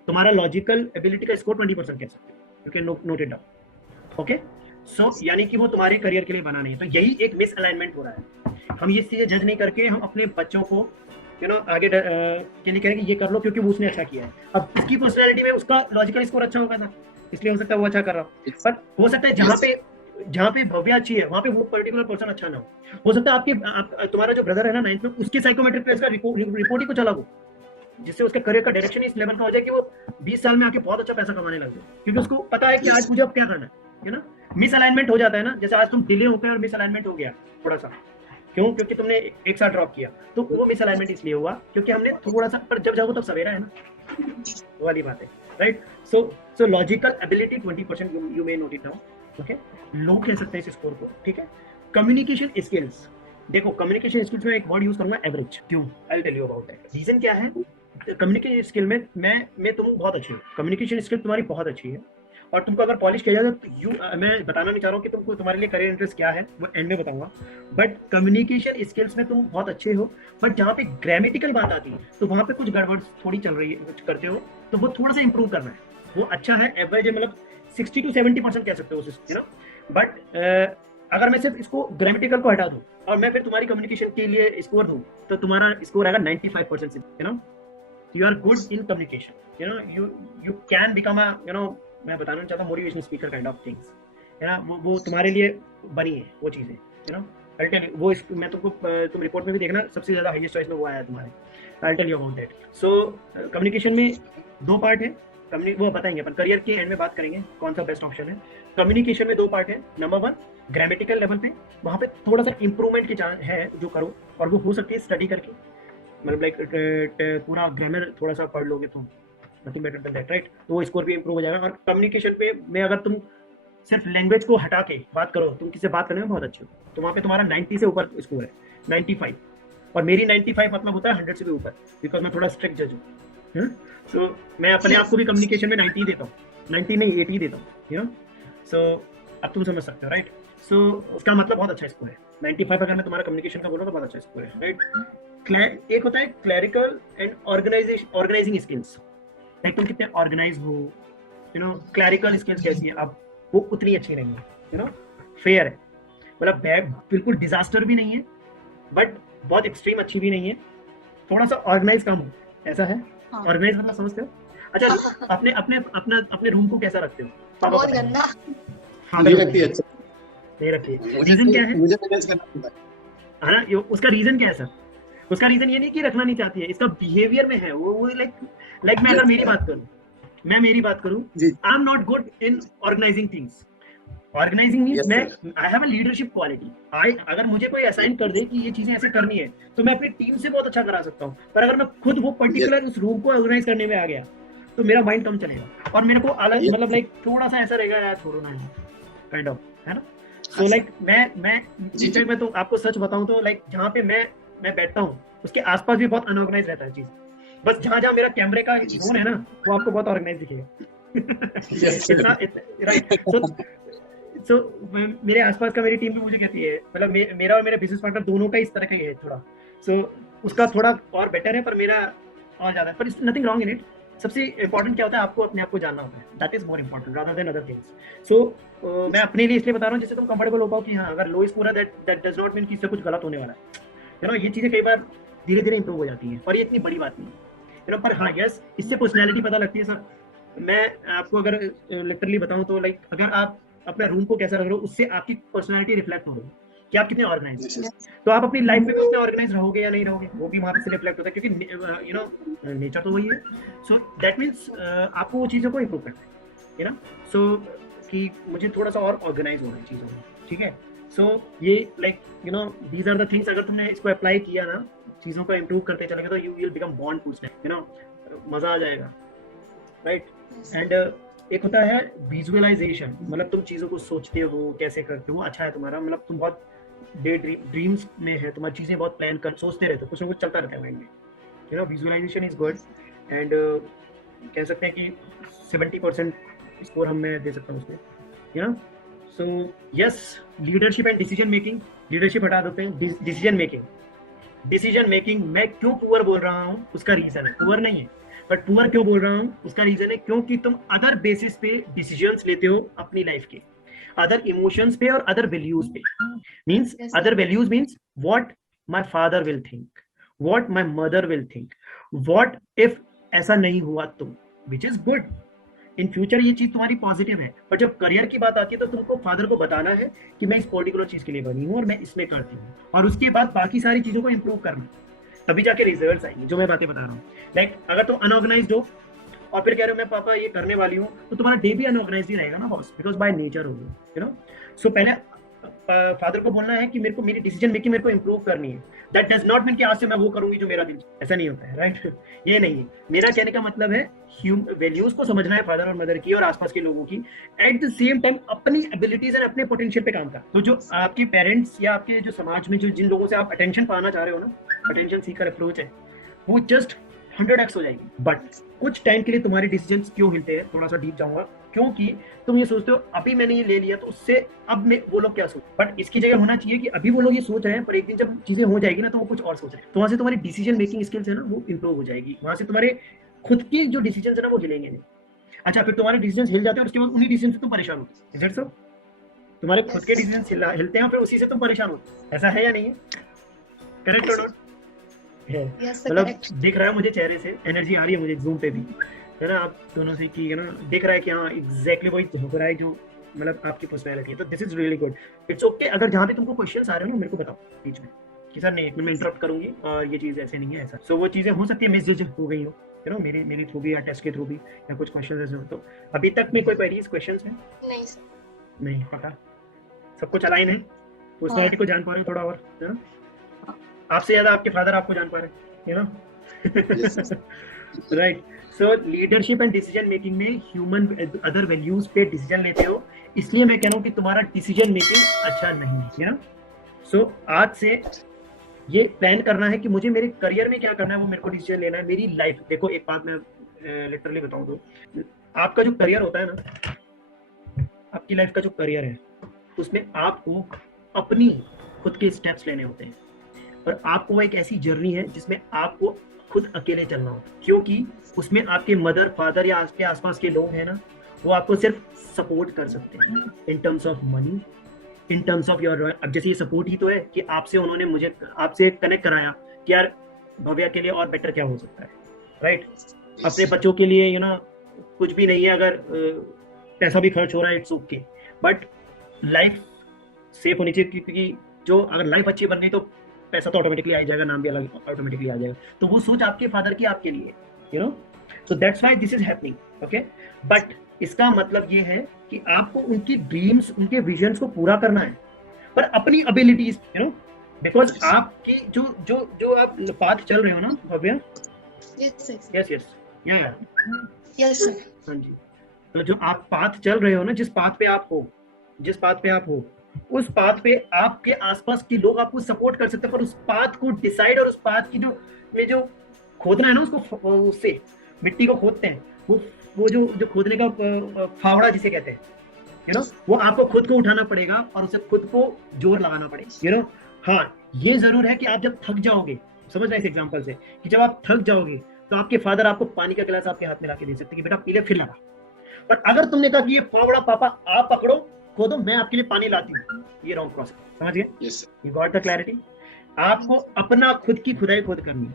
तुम्हारा लॉजिकल एबिलिटी का स्कोर 20% कह सकते हो, you can note it down, okay. So यानी कि वो तुम्हारे करियर के लिए बना नहीं है। तो यही एक मिस अलाइनमेंट हो रहा है। हम ये चीजें जज नहीं करके हम अपने बच्चों को, यू नो, आगे के लिए कहें कि ये कर लो क्योंकि वो उसने अच्छा किया है। अब उसकी पर्सनैलिटी में उसका लॉजिकल स्कोर अच्छा होगा था, इसलिए हो सकता है वो अच्छा कर रहा हो, पर हो सकता है जहाँ पे भव्या अच्छी है वहाँ पे वो पर्टिकुलर पर्सन अच्छा ना हो सकता है तुम्हारा जो ब्रदर है ना 9th में, उसके साइकोमेट्रिक टेस्ट का रिपोर्ट ही कुछ अलग हो, जिससे उसका करियर का डायरेक्शन इस लेवल का हो जाए कि वो 20 साल में आके बहुत अच्छा पैसा कमाने लग जाए, क्योंकि उसको पता है कि आज मुझे अब क्या करना है, यू नो। मिस अलाइनमेंट हो जाता है ना, जैसे आज तुम डिले होकर और मिस अलाइनमेंट हो गया थोड़ा सा, क्यों? क्योंकि तुमने एक साल ड्रॉप किया, तो वो मिस अलाइनमेंट इसलिए हुआ क्योंकि हमने थोड़ा सा, पर जब जाओ तब सवेरा है ना, वो वाली बात है, right. So logical ability 20%, you may note it down, okay. Low कह सकते हैं इस स्कोर को, ठीक है। कम्युनिकेशन स्किल्स, देखो कम्युनिकेशन स्किल्स में एक वर्ड यूज करूंगा, एवरेज। क्यों? I will tell you about that. Reason क्या है? कम्युनिकेशन स्किल में मैं तुम बहुत अच्छी हो, कम्युनिकेशन स्किल तुम्हारी बहुत अच्छी है, और तुमको अगर पॉलिश किया जाए तो मैं बताना नहीं चाह रहा हूँ कि तुमको तुम्हारे लिए करियर इंटरेस्ट क्या है, वो एंड में बताऊंगा। बट कम्युनिकेशन स्किल्स में तुम बहुत अच्छे हो, बट जहाँ पे ग्रामेटिकल बात आती है तो वहाँ पे कुछ गड़बड़ थोड़ी चल रही है, करते हो, तो वो थोड़ा सा इंप्रूव करना है। वो अच्छा है, एवरेज है, मतलब 60 to 70% कह सकते हो, यू नो। बट अगर मैं सिर्फ इसको ग्रामेटिकल को हटा दूं और मैं फिर तुम्हारी कम्युनिकेशन के लिए स्कोर दूं, तो तुम्हारा स्कोर आएगा 95%, you know. You are good in communication, you know, you can become a, you know, मैं बताना चाहता हूँ motivational speaker kind of things, है ना। वो तुम्हारे लिए बनी है वो चीज़ें, you know. I tell you, वो मैं तुमको, तुम रिपोर्ट में भी देखना, सबसे ज़्यादा हाईएस्ट चॉइस में वो आया है तुम्हारे। I tell you about that. So communication में 2 पार्ट है, वो बताएंगे अपन करियर के एंड में, बात करेंगे कौन सा बेस्ट ऑप्शन है। कम्युनिकेशन में 2 पार्ट है। नंबर 1 ग्रामेटिकल लेवल पे, वहाँ पे थोड़ा सा इंप्रूवमेंट की चांस है जो करो, और वो हो सकती है स्टडी करके, मतलब लाइक पूरा ग्रामर थोड़ा सा पढ़ लोगे तो nothing better than that, right. तो वो स्कोर भी इंप्रूव हो जाएगा। और कम्युनिकेशन पे में अगर तुम सिर्फ लैंग्वेज को हटा के बात करो, तुम किसी से बात करने में बहुत अच्छे हो, तो वहाँ पे तुम्हारा 90 से ऊपर स्कोर है, 95। और मेरी 95 मतलब होता है 100 से भी ऊपर, बिकॉज मैं थोड़ा स्ट्रिक्ट जज हूँ। सो मैं अपने आप को भी कम्युनिकेशन में 90 देता हूँ, 90 नहीं 80 देता हूँ, यू नो। सो अब तुम समझ सकते हो, राइट? सो उसका मतलब बहुत अच्छा स्कोर है 95। अगर मैं तुम्हारा कम्युनिकेशन का बोलूँ तो बहुत अच्छा स्कोर है, राइट? एक होता है clerical and organizing skills, like तुम कितने ऑर्गेनाइज हो, क्लैरिकल स्किल्स कैसी है, अब वो उतनी अच्छी नहीं है, फेयर है, मतलब बैड बिल्कुल डिजास्टर भी नहीं है, बट बहुत एक्सट्रीम अच्छी भी नहीं है, थोड़ा सा ऑर्गेनाइज कम हो, ऐसा है। हाँ। ऑर्गेनाइज मतलब समझते हो? अच्छा, अपने अपने अपने रूम को कैसा रखते हो? पापा बहुत बताएंगे। गंदा। नहीं रखती है, अच्छा नहीं रखती। रीजन क्या है? मुझे मैनेज करना पड़ता है। है ना, उसका रीजन क्या है सर? उसका रीजन ये नहीं कि रखना नहीं चाहती है, इसका बिहेवियर में है वो लाइक मैं अगर मेरी बात करूं, जी I am not good in organizing things. Organizing means yes मैं sir, I have a leadership quality. अगर मुझे कोई असाइन कर दे कि ये चीजें ऐसे करनी है, तो मैं अपनी टीम से बहुत अच्छा करा सकता हूँ, पर अगर मैं खुद वो पर्टिकुलर उस रूम को ऑर्गेनाइज करने में आ गया, तो मेरा माइंड कम चलेगा और मेरे को अलग, मतलब लाइक थोड़ा सा ऐसा रहेगा, यार छोड़ो ना काइंड ऑफ, है ना? सो लाइक मैं जी इनफैक्ट मैं तो आपको सच बताऊं तो लाइक जहाँ पे मैं बैठता हूँ उसके आसपास भी बहुत अनऑर्गेनाइज रहता है चीज, बस जहाँ जहाँ मेरा कैमरे का जोन है ना, वो आपको बहुत ऑर्गेनाइज दिखेगा। Yes sir, right. सो मेरे आसपास का मेरी टीम भी मुझे कहती है, मतलब मेरा और मेरे बिजनेस पार्टनर दोनों का इस तरह का ही है थोड़ा। सो उसका थोड़ा और बेटर है, पर मेरा और ज्यादा है, पर नथिंग रॉन्ग इन इट। सबसे इंपॉर्टेंट क्या होता है, आपको अपने आप को जानना होता है, that is more important rather than other things. So मैं अपने लिए इसलिए बता रहा हूँ जिससे तुम कंफर्टेबल हो पाओ कि हाँ, अगर लो स्कोर है दैट डज नॉट मीन कि इससे कुछ गलत होने वाला है, ये चीजें कई बार धीरे धीरे इंप्रूव हो जाती हैं और ये इतनी बड़ी बात नहीं है, पर हाँ यस, इससे पर्सनैलिटी पता लगती है सर। मैं आपको अगर लिटरली बताऊं तो लाइक अगर आप अपना रूम को कैसा रख रहे हो, उससे आपकी पर्सनैलिटी रिफ्लेक्ट हो रही है कि आप कितने ऑर्गेनाइज हो। तो आप अपनी लाइफ में भी उतने ऑर्गेनाइज रहोगे या नहीं रहोगे, वो भी वहां से रिफ्लेक्ट होता है, क्योंकि नेचर तो वही है। सो दैट मीन्स आपको वो चीज़ों को इम्प्रूव करना है, सो कि मुझे थोड़ा सा और ऑर्गेनाइज होना है चीज़ों में, ठीक है? सो ये like these are the things, अगर तुमने इसको अप्लाई किया ना, चीज़ों को इम्प्रूव करते चलेंगे, तो you will become bond person, मजा आ जाएगा, राइट? एंड एक होता है विजुअलाइजेशन, मतलब तुम चीज़ों को सोचते हो, कैसे करते हो, अच्छा है तुम्हारा, मतलब तुम बहुत डे ड्रीम्स में है, तुम्हारी चीज़ें बहुत प्लान कर सोचते रहते हो, कुछ ना कुछ चलता रहता है माइंड में, विजुअलाइजेशन इज गुड। एंड कह सकते हैं कि 70% स्कोर हम मैं दे सकता हूँ उसमें, so yes. Leadership and decision making, leadership हटा देते हैं, डिसीजन मेकिंग मैं क्यों पुअर बोल रहा हूँ, उसका रीजन है, पुअर नहीं है, बट पुअर क्यों बोल रहा हूँ उसका रीजन है क्योंकि तुम अदर बेसिस पे डिसीजंस लेते हो अपनी लाइफ के, अदर इमोशंस पे और अदर वैल्यूज पे। Means other values means what my father will think, what my mother will think, what if ऐसा नहीं हुआ तो, which is good in future, ये चीज तुम्हारी पॉजिटिव है। पर जब करियर की बात आती है तो तुमको फादर को बताना है कि मैं इस पर्टिकुलर चीज के लिए बनी हूँ और मैं इसमें करती हूँ, और उसके बाद बाकी सारी चीजों को इंप्रूव करना, तभी जाके रिजल्ट्स आएंगे, जो मैं बातें बता रहा हूँ। लाइक अगर तुम अनऑर्गेनाइज्ड हो और फिर कह रहे हो मैं पापा ये करने वाली हूँ, तो तुम्हारा डे भी अनऑर्गेनाइज ही रहेगा ना बॉस, बिकॉज बाय नेचर हो सो पहले फादर को बोलना है कि मेरे को मेरी डिसीजन मेकिंग मेरे को इंप्रूव करनी है। दैट डज नॉट मीन कि आज से मैं वो करूंगी जो मेरा दिल, ऐसा नहीं होता है, राइट? ये नहीं है मेरा कहने का मतलब है, वैल्यूज को समझना है फादर और मदर की और आसपास के लोगों की, एट द सेम टाइम अपनी एबिलिटीज एंड अपने पोटेंशियल पे काम कर। तो जो आपके पेरेंट्स या आपके जो समाज में जो जिन लोगों से आप अटेंशन पाना चाह रहे हो ना, अटेंशन सीकर अप्रोच है, वो जस्ट 100x हो जाएगी। बट कुछ टाइम के लिए तुम्हारे डिसीजंस क्यों हिलते हैं, थोड़ा सा डीप जाऊंगा, क्योंकि तुम ये सोचते हो अभी मैंने ये ले लिया तो उससे अब मैं वो लोग क्या सोच, बट इसकी जगह होना चाहिए कि अभी वो लोग ये सोच रहे हैं, पर एक दिन जब चीजें हो जाएगी ना तो वो कुछ और सोच रहे हैं, तो वहां से तुम्हारी डिसीजन मेकिंग स्किल्स है ना वो इंप्रूव हो जाएगी, वहां से तुम्हारे खुद के जो डिसीजन है ना वो हिलेंगे नहीं। अच्छा, फिर तुम्हारे डिसीजन हिल जाते हैं और उसके बाद उन्हीं डिसीजन से तुम परेशान होते, इज इट सो? तुम्हारे खुद के डिसीजन हिलते हैं फिर उसी से तुम परेशान होते, ऐसा है या नहीं है? करेक्ट और नॉट? है, मतलब दिख रहा है मुझे चेहरे से, एनर्जी आ रही है मुझे जूम पे भी, है ना, आप दोनों से कि दिख रहा है कि हाँ एग्जैक्टली वही हो रहा है जो मतलब आपकी पर्सनैलिटी है। तो this is really good, it's okay. अगर जहाँ पे तुमको क्वेश्चंस आ रहे हो ना मेरे को बताओ बीच में कि सर नहीं, मैं इंटरप्ट करूंगी और ये चीज़ ऐसे नहीं है ऐसा। सो वो चीज़ें हो सकती है मिसजज हो गई हो मेरे थ्रू भी या टेस्ट के थ्रू भी, या कुछ क्वेश्चन ऐसे हो। तो अभी तक में कोई क्वेरीज क्वेश्चंस हैं? नहीं सर, नहीं पता, सब कुछ अलाइन है, पर्सनैलिटी को जान पा रहे हो थोड़ा और, है ना? आपसे ज्यादा आपके फादर आपको जान पा रहे हैं, right? So leadership and decision making में ह्यूमन अदर वैल्यूज पे डिसीजन लेते हो, इसलिए मैं कह रहा हूँ कि तुम्हारा डिसीजन मेकिंग अच्छा नहीं है। सो आज से ये प्लान करना है कि मुझे मेरे करियर में क्या करना है, वो मेरे को डिसीजन लेना है। मेरी लाइफ, देखो एक बात मैं लिटरली बताऊं तो, आपका जो करियर होता है ना, आपकी लाइफ का जो करियर है उसमें आपको अपनी खुद के स्टेप्स लेने होते हैं, और आपको वो एक ऐसी जर्नी है जिसमें आपको खुद अकेले चलना होता है, क्योंकि उसमें आपके मदर फादर या आपके आसपास के लोग हैं ना, वो आपको सिर्फ सपोर्ट कर सकते हैं in terms of money, in terms of your, अब जैसे ये सपोर्ट ही तो है कि आपसे उन्होंने मुझे आपसे कनेक्ट कराया कि यार भव्या के लिए और बेटर क्या हो सकता है, राइट। अपने बच्चों के लिए कुछ भी नहीं है, अगर पैसा भी खर्च हो रहा है it's okay, but life safe होनी चाहिए, क्योंकि जो अगर लाइफ अच्छी बन गई तो पैसा तो ऑटोमेटिकली आ जाएगा, नाम भी अलग ऑटोमेटिकली आ जाएगा। तो वो सोच आपके फादर की आपके लिए, so that's why this is happening, okay. But इसका मतलब ये है कि आपको उनकी ड्रीम्स, उनके विजन्स को पूरा करना है, पर अपनी एबिलिटीज, बिकॉज आपकी जो जो जो आप पाथ चल रहे हो ना भव्या, यस यस यस या यस सर, हाँ जी, तो जो आप पाथ चल रहे हो ना, जिस पाथ पे आप हो, उस पाथ पे आपके आसपास के लोग आपको सपोर्ट कर सकते हैं, पर उस पाथ को डिसाइड और उस पाथ की जो खोदना है ना, उसको उससे मिट्टी को खोदते हैं, वो जो खोदने का फावड़ा जिसे कहते हैं, वो आपको खुद को उठाना पड़ेगा और उसे खुद को जोर लगाना पड़ेगा, हाँ। ये जरूर है कि आप जब थक जाओगे, समझ रहे हैं इस एग्जांपल से, कि जब आप थक जाओगे तो आपके फादर आपको पानी का गिलास आपके हाथ में लाके दे सकते हैं कि बेटा पी ले, फिर लगा। पर अगर तुमने कहा कि ये फावड़ा पापा आप पकड़ो, खोदो, मैं आपके लिए पानी लाती हूँ, ये रॉन्ग प्रोसेस, समझ गए? You got the clarity? आपको अपना खुद की खुदाई खुद करनी है।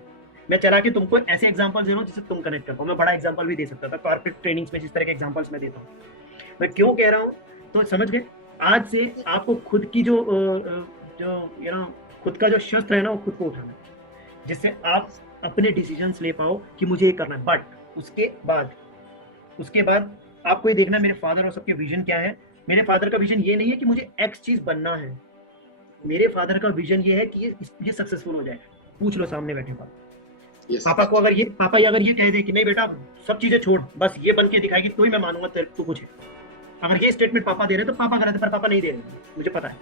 मैं चला के तुमको ऐसे एग्जांपल्स दे रहा हूँ जिससे तुम कनेक्ट कर पाओ। मैं बड़ा एग्जांपल भी दे सकता था, कॉर्पोरेट ट्रेनिंग्स में जिस तरह के एग्जांपल्स मैं देता हूँ। मैं क्यों कह रहा हूँ तो समझ गए? आज से आपको खुद की जो खुद का जो शस्त्र है ना, वो खुद को उठाना है, जिससे आप अपने डिसीजंस ले पाओ कि मुझे ये करना है। बट उसके बाद आपको ये देखना है मेरे फादर और सबके विजन क्या है। मेरे फादर का विजन ये नहीं है कि मुझे एक्स चीज बनना है, मेरे फादर का विजन ये है कि ये सक्सेसफुल हो जाए। पूछ लो सामने बैठे पापा, पापा को अगर ये कह दे कि नहीं बेटा सब चीजें छोड़, बस ये बन के दिखाएगी तो ही मैं मानूंगा तू कुछ है। अगर ये स्टेटमेंट पापा दे रहे तो पापा कर रहे, पर पापा नहीं दे रहे, मुझे पता है।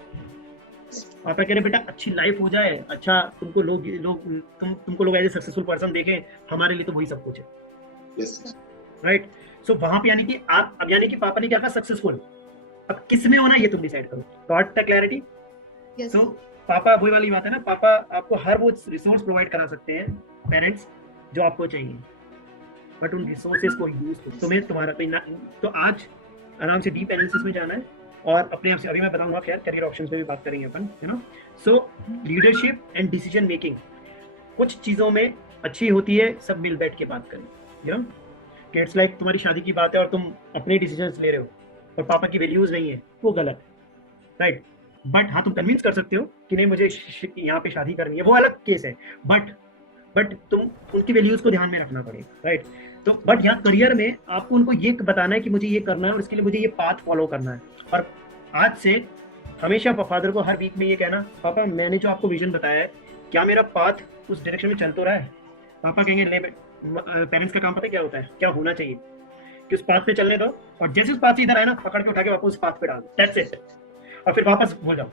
पापा कह रहे बेटा अच्छी लाइफ हो जाए, अच्छा तुमको लोग एज ए सक्सेसफुल पर्सन देखें, हमारे लिए तो वही सब कुछ है, राइट। सो वहां पे यानी कि पापा ने क्या कहा, सक्सेसफुल। अब किस में होना ये तुम डिसाइड करो। Got the clarity? सो पापा, वही वाली बात है ना, पापा आपको हर वो रिसोर्स प्रोवाइड करा सकते हैं, पेरेंट्स, जो आपको चाहिए, बट उन रिसोर्सेज को यूज तुम्हें तुम्हारा तो आज आराम से डीप एनालिसिस में जाना है और अपने आप से, अभी मैं बताऊंगा खैर करियर ऑप्शंस पे भी बात करेंगे अपन, so leadership and decision making कुछ चीजों में अच्छी होती है सब मिल बैठ के बात करें, कि इट्स लाइक तुम्हारी शादी की बात है और तुम अपने डिसीजंस ले रहे हो और पापा की वैल्यूज नहीं है, वो गलत, राइट। बट हाँ, तुम कन्विंस कर सकते हो कि नहीं मुझे यहाँ पे शादी करनी है, वो अलग केस है, बट तुम उनकी वैल्यूज को ध्यान में रखना पड़ेगा, राइट। तो बट यहाँ करियर में आपको उनको ये बताना है कि मुझे ये करना है और इसके लिए मुझे ये पाथ फॉलो करना है। और आज से हमेशा फादर को हर वीक में ये कहना, पापा मैंने जो आपको विजन बताया है, क्या मेरा पाथ उस डायरेक्शन में चल तो रहा है? पापा कहेंगे नहीं, पेरेंट्स का काम पता है क्या होता है, क्या होना चाहिए, कि उस पाथ पे चलने दो, और जैसे उस पाथ से इधर आए ना, पकड़ के उठा के वापस उस पाथ पे डाल दो, दैट्स इट, और फिर वापस हो जाओ।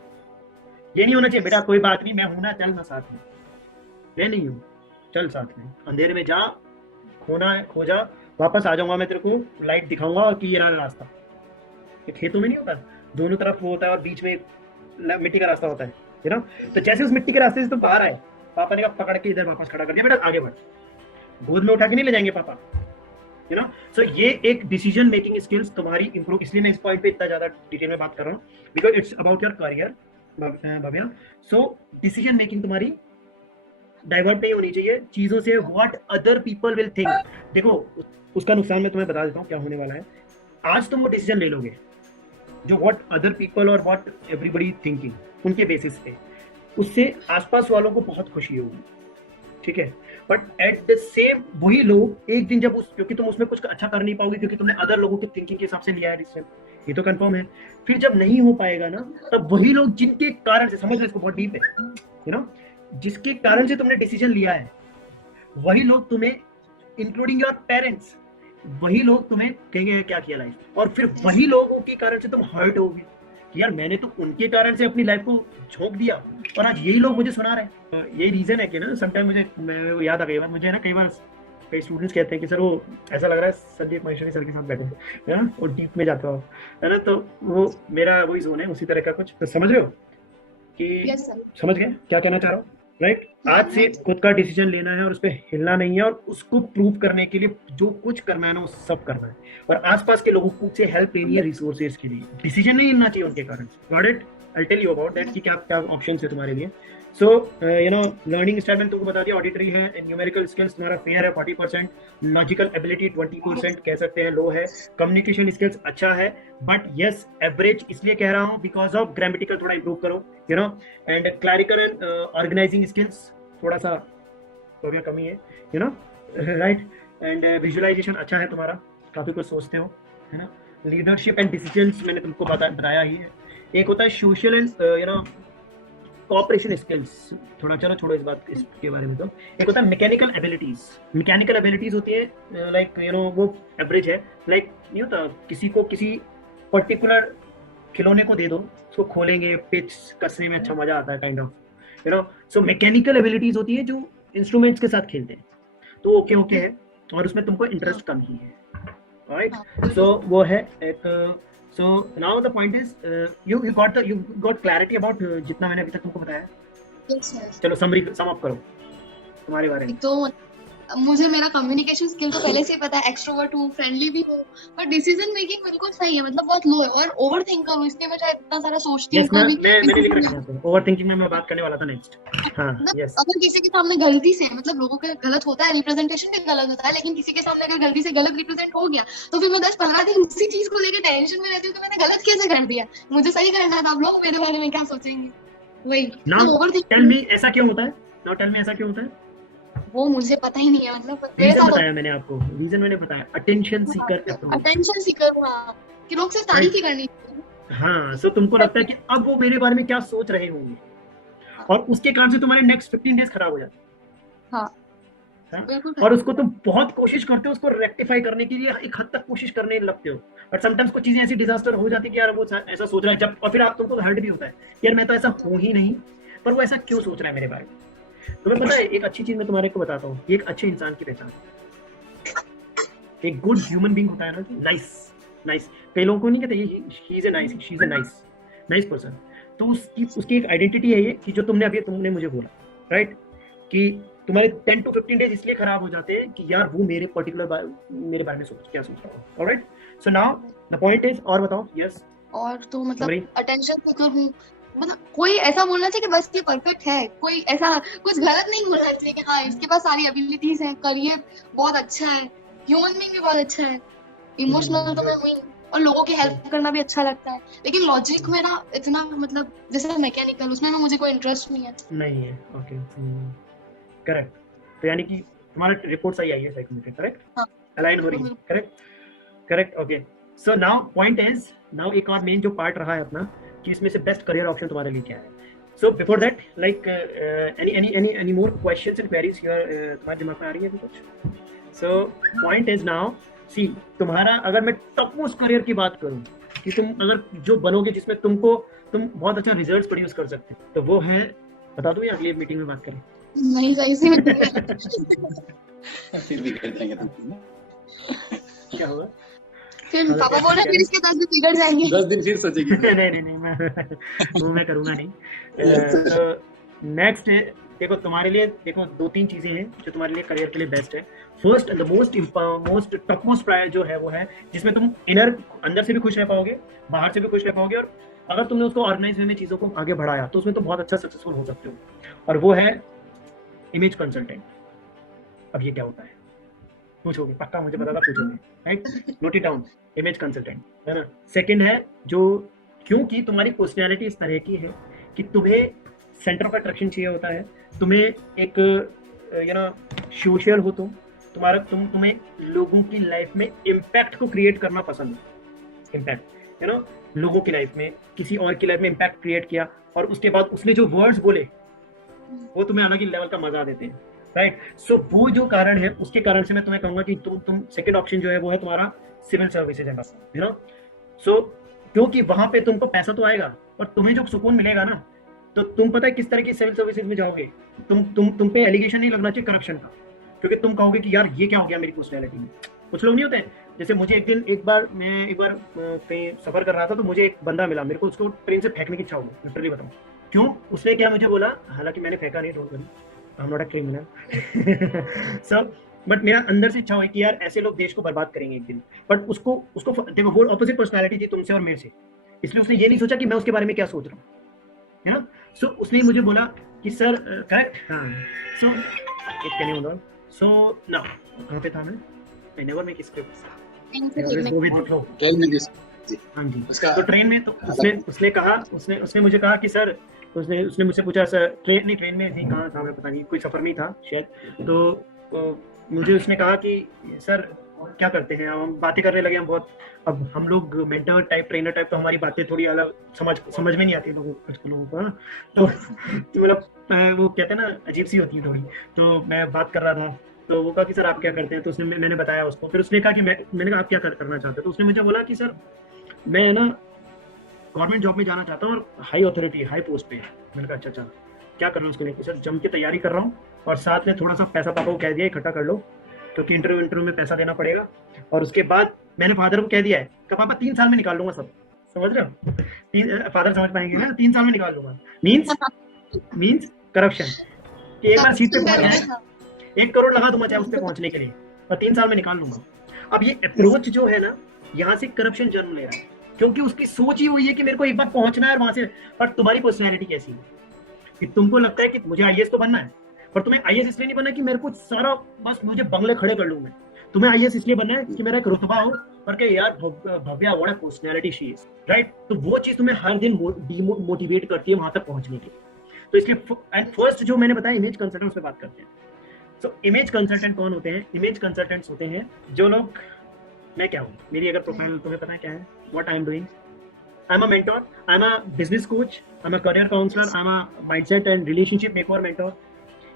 ये नहीं होना चाहिए बेटा कोई बात नहीं, मैं हूं ना, चल ना साथ में, मैं नहीं हूँ, चल साथ में, अंधेरे में जा, खोना है खो जा, वापस आ जाऊंगा मैं, तेरे को लाइट दिखाऊंगा और कि ये रहा रास्ता। ये खेतों में नहीं होता, दोनों तरफ वो होता है और बीच में मिट्टी का रास्ता होता है, तो जैसे उस मिट्टी के रास्ते से तुम बाहर आए, पापा ने कहा पकड़ के इधर वापस खड़ा कर दिया, बेटा आगे बढ़, गोद में उठा के नहीं ले जाएंगे पापा, सो ये एक डिसीजन मेकिंग स्किल्स तुम्हारी इंप्रूव, इसलिए मैं इस पॉइंट पे इतना ज्यादा डिटेल में बात कर रहा हूँ, because it's about your career Bhavya. So decision making तुम्हारी डाइवर्ट नहीं होनी चाहिए चीजों से, what other people will think. देखो उसका नुकसान मैं तुम्हें बता देता हूँ क्या होने वाला है। आज तुम वो डिसीजन ले लोगे जो व्हाट अदर पीपल और व्हाट एवरीबडी थिंकिंग, उनके बेसिस पे, उससे आसपास वालों को बहुत खुशी होगी, ठीक है। बट एट द सेम वही लोग एक दिन जब क्योंकि तुम उसमें कुछ अच्छा कर नहीं पाओगे, क्योंकि तुमने अदर लोगों की थिंकिंग के हिसाब से लिया है डिसीजन, ये तो कंफर्म है। फिर जब नहीं हो पाएगा ना, तब वही लोग जिनके कारण से, समझ लो इसको बहुत डीप है, जिसके कारण से तुमने डिसीजन लिया है, वही लोग तुम्हें, इंक्लूडिंग योर पेरेंट्स, वही लोग तुम्हें कहेंगे क्या किया लाइफ, और फिर वही लोगों के कारण से तुम हर्ट होगे कि यार मैंने तो उनके कारण से अपनी लाइफ को झोंक दिया और आज यही लोग मुझे सुना रहे हैं। यही रीजन है कि ना समटाइम मुझे याद आ गई बात, मुझे ना कई बार कई स्टूडेंट्स कहते हैं कि सर वो ऐसा लग रहा है संदीप महेश्वरी सर के साथ बैठे हैं, है ना, और डीप में जाते हो आप, है ना, तो वो मेरा वही जोन है, उसी तरह का कुछ, तो समझ रहे हो कि यस सर। समझ गए क्या कहना चाह रहा हूँ, राइट। आज से खुद का डिसीजन लेना है और उस पर हिलना नहीं है, और उसको प्रूव करने के लिए जो कुछ करना है ना वो सब करना है, और आसपास के लोगों को से हेल्प लेनी है रिसोर्सेज के लिए, डिसीजन नहीं हिलना चाहिए उनके कारण। Got it, I tell you about that कि क्या क्या ऑप्शन है तुम्हारे लिए। So you know, learning style मैंने तुमको बता दिया, ऑडिटरी है, न्यूमेरिकल स्किल्स तुम्हारा फेयर है 40%, लॉजिकल एबिलिटी 20% कह सकते हैं लो है, कम्युनिकेशन स्किल्स अच्छा है, बट यस एवरेज इसलिए कह रहा हूँ बिकॉज ऑफ ग्रामेटिकल थोड़ा इंप्रूव करो, you know, and clerical and organizing skills थोड़ा सा हो गया कमी है, you know, right, and visualization अच्छा है तुम्हारा, काफी कुछ सोचते हो, है ना, लीडरशिप एंड डिसीजंस मैंने तुमको बताया ही है। एक होता है social and you know cooperation skills, थोड़ा चलो छोड़ो इस बात इसके बारे में, तो एक होता है मैकेनिकल एबिलिटीज। मैकेनिकल एबिलिटीज होती है लाइक यू नो वो एवरेज है, लाइक नहीं होता किसी को किसी पर्टिकुलर खिलौने को दे दो, उसको खोलेंगे, पिच कसने में अच्छा मजा आता है, kind of, you know. So mechanical abilities होती है जो इंस्ट्रूमेंट्स के साथ खेलते हैं, तो ओके ओके है, और उसमें तुमको इंटरेस्ट कम ही है, राइट। सो वो है एक। So now the point is, you got clarity about जितना मैंने अभी तक तुमको बताया। Yes sir. चलो समरी सम अप करो तुम्हारे बारे में। तो मुझे मेरा कम्युनिकेशन स्किल तो पहले से ही पता है, एक्सट्रोवर्ट हूँ, फ्रेंडली भी हूँ, पर डिसीजन मेकिंग बिल्कुल सही है, मतलब बहुत लो है, और ओवर थिंकर हूँ, इसलिए मैं शायद इतना सारा सोचती हूँ कभी। मैंने लिख रखा है, ओवर थिंकिंग में मैं बात करने वाला था नेक्स्ट। हाँ यस, अगर किसी के सामने गलती से, मतलब लोगों का गलत होता है, रिप्रेजेंटेशन भी गलत होता है, लेकिन किसी के सामने अगर गलती से गलत रिप्रेजेंट हो गया, तो फिर मैं 10-15 दिन उसी चीज को लेकर टेंशन में रहती हूँ कि मैंने गलत कैसे कर दिया, मुझे सही करना था, अब लोग मेरे बारे में क्या सोचेंगे, वही। नाउ ओवर टेल मी ऐसा क्यों होता है, नाउ टेल मी ऐसा क्यों होता है। वो मुझे पता ही नहीं है, मतलब मेरे रीजन साथ बताया मैंने आपको, रीजन मैंने बताया, अटेंशन सीकर है तुम। अटेंशन सीकर हूँ, हाँ, कि लोग से तारीफ ही करनी चाहिए। हाँ, सो तुमको लगता है कि अब वो मेरे बारे में क्या सोच रहे होंगे, और उसके कारण से तुम्हारे नेक्स्ट 15 डेज खराब हो जाते हैं। हाँ, बिल्कुल। और उसको तुम बहुत कोशिश करते हो उसको रेक्टिफाई करने के लिए, एक हद तक कोशिश करने लगते हो, बट समटाइम्स कुछ चीजें ऐसी डिजास्टर हो जाती है कि यार वो ऐसा सोच रहा है जब, और फिर आप तुमको हर्ट भी होता है यार मैं तो ऐसा हूं ही नहीं, पर वो ऐसा क्यों सोच रहा है मेरे बारे में। तुम्हें पता है एक अच्छी चीज मैं तुम्हारे को बताता हूँ, एक अच्छे इंसान की पहचान, एक गुड ह्यूमन बीइंग होता है ना, नाइस नाइस, कई लोगों को नहीं कहते he is a nice, she is a nice person, तो उसकी एक आइडेंटिटी है ये कि जो तुमने मुझे बोला, राइट, कि तुम्हारे 10 to 15 डेज इसलिए खराब हो जाते हैं कि यार वो मेरे बारे में क्या सोच रहा है। Alright, so now the point is, और बताओ। यस, और तो मतलब अटेंशन सीकर हूँ, मतलब कोई ऐसा बोलना चाहिए कि बस ये परफेक्ट है, कोई ऐसा कुछ गलत नहीं बोलना चाहिए कि हाँ इसके पास सारी एबिलिटीज हैं, करियर बहुत अच्छा है, ह्यूमन बीइंग भी बहुत अच्छा है, इमोशनल तो मैं हुई, और लोगों की हेल्प करना भी अच्छा लगता है, लेकिन लॉजिक में ना इतना, मतलब जैसे मैकेनिकल, उसमें ना मुझे कोई इंटरेस्ट नहीं है। Okay, correct. तो यानी कि तुम्हारा रिपोर्ट सही आई है साइकोमेट्री, करेक्ट, अलाइन हो रही है, correct. Okay, so now point is, now एक और मेन जो पार्ट रहा है अपना कि इसमें से बेस्ट करियर ऑप्शन तुम्हारे लिए क्या है। So before that, like any more questions and queries तुम्हारे दिमाग में आ रही है कुछ। सो पॉइंट इज नाउ, सी तुम्हारा, अगर मैं टॉप मोस्ट करियर की बात करूं कि तुम अगर जो बनोगे जिसमें तुम बहुत अच्छा रिजल्ट्स प्रोड्यूस कर सकते हो, तो वो है, बता दूं या अगली मीटिंग में बात करें? नहीं सही से फिर भी कर देंगे तुम। क्या होगा फिर पापा बोल रहे फिर इसके 10 दिन बिगड़ जाएंगे, 10 दिन फिर सोचेगी। नहीं मैं करूंगा नहीं। नेक्स्ट है, देखो तुम्हारे लिए, देखो 2-3 चीजें हैं जो तुम्हारे लिए करियर के लिए बेस्ट है। First the most top most prior जो है वो है जिसमें तुम अंदर से भी खुश रह पाओगे, बाहर से भी खुश रह पाओगे, और अगर तुमने उसको ऑर्गेनाइज वे में चीजों को आगे बढ़ाया तो उसमें तो बहुत अच्छा सक्सेसफुल हो सकते हो, और वो है इमेज कंसल्टेंट। अब ये क्या होता है पूछोगे, पक्का मुझे पता था पूछोगे, right, note it down, image consultant, है ना। सेकंड है जो, क्योंकि तुम्हारी पर्सनैलिटी इस तरह की है कि तुम्हें सेंटर ऑफ अट्रैक्शन चाहिए होता है, तुम्हें एक यू नो सोशल हो, तुम्हें लोगों की लाइफ में इम्पैक्ट को क्रिएट करना पसंद है, इम्पैक्ट, यू नो, लोगों की लाइफ में, किसी और की लाइफ में इम्पैक्ट क्रिएट किया, और उसके बाद उसने जो वर्ड्स बोले वो तुम्हें अलग ही लेवल का मजा देते हैं, राइट। सो वो जो कारण है, उसके कारण से मैं तुम्हें कहूंगा कि तुम सेकंड ऑप्शन जो है वो है तुम्हारा सिविल सर्विसेज है, यू नो। सो क्योंकि वहां पे तुमको पैसा तो आएगा, और तुम्हें जो सुकून मिलेगा ना, तो तुम पता है किस तरह की सिविल सर्विसेज में जाओगे, तुम पे एलिगेशन नहीं लगना चाहिए करप्शन का, क्योंकि तुम कहोगे कि यार ये क्या हो गया मेरी पर्सनैलिटी में। कुछ लोग नहीं होते, जैसे मुझे एक बार कहीं सफर कर रहा था, तो मुझे एक बंदा मिला, मेरे को उसको ट्रेन से फेंकने की इच्छा हो गई, लिटरली बताऊं क्यों। उसने क्या मुझे बोला, हालांकि मैंने फेंका नहीं, don't worry, I am not a criminal so, but मेरा अंदर से इच्छा हुई कि यार ऐसे लोग देश को बर्बाद करेंगे एक दिन। बट उसको उसको देखो, वो ऑपोजिट पर्सनैलिटी थी तुमसे और मेरे से, इसलिए उसने ये नहीं सोचा कि मैं उसके बारे में क्या सोच रहा हूँ, है ना। सो उसने मुझे बोला कि सर, करेक्ट, हाँ, so it can you know, so now कहाँ पे था मैं, I never make scripts, go with the flow. Tell me this. हाँ जी, तो ट्रेन में, तो उसने कहा, उसने मुझे कहा कि सर, उसने मुझसे पूछा, सर ट्रेन में थी, कहाँ था मैं, पता नहीं, कोई सफर में था शायद, तो मुझे उसने कहा कि सर क्या करते हैं, हम बातें करने लगे हम बहुत, अब हम लोग मेंटर टाइप, ट्रेनर टाइप, तो हमारी बातें थोड़ी अलग, समझ में नहीं आती लोगों को ना, तो मतलब वो कहते हैं ना, अजीब सी होती है थोड़ी। तो मैं बात कर रहा था, तो वो कहा कि सर आप क्या करते हैं, तो मैंने बताया उसको, फिर उसने कहा कि मैंने कहा आप क्या करना चाहते हैं, तो उसने मुझे बोला कि सर मैं ना गवर्नमेंट जॉब में जाना चाहता हूँ, और हाई अथॉरिटी, हाई पोस्ट पे है। मैंने कहा अच्छा, क्या कर रहा हूँ उसके लिए, सर जम के तैयारी कर रहा हूँ, और साथ में थोड़ा सा पैसा पापा को कह दिया इकट्ठा कर लो, क्योंकि इंटरव्यू में पैसा देना पड़ेगा। और उसके बाद मैंने फादर को कह दिया है कि पापा 3 साल में निकाल लूंगा सब, समझ रहे हो, फादर समझ पाएंगे ना, 3 साल में निकाल लूंगा, मीन्स करप्शन, कि एक बार सीट पे पहुंच गए, 1 करोड़ लगा दूंगा चाहे उस पर पहुंचने के लिए, और 3 साल में निकाल लूंगा। अब ये अप्रोच जो है ना, यहाँ से करप्शन जन्म ले रहा है, क्योंकि उसकी सोच ही हुई है कि मेरे को एक बार पहुंचना है और वहां से। पर तुम्हारी पर्सनैलिटी कैसी है कि तुमको लगता है कि मुझे आईएएस तो बनना है, पर तुम्हें आईएएस इसलिए नहीं बनना कि मेरे को सारा, बस मुझे बंगले खड़े कर लूं मैं, तुम्हें आईएएस इसलिए बनना है कि मेरा एक रुतबा हो, पर के यार Bhavya what a personality she is, right. तो वो चीज तुम्हें हर दिन मोटिवेट करती है वहां तक पहुंचने के लिए। तो इसलिए एंड फर्स्ट जो मैंने बताया, इमेज कंसल्टेंट पे बात करते हैं। सो इमेज कंसल्टेंट कौन होते हैं? इमेज कंसल्टेंट्स होते हैं जो लोग, मैं क्या हूँ, मेरी अगर प्रोफाइल तुम्हें पता है क्या है, what I am doing, I am a mentor, I am a business coach, I am a career counsellor, I am a mindset and relationship makeover mentor,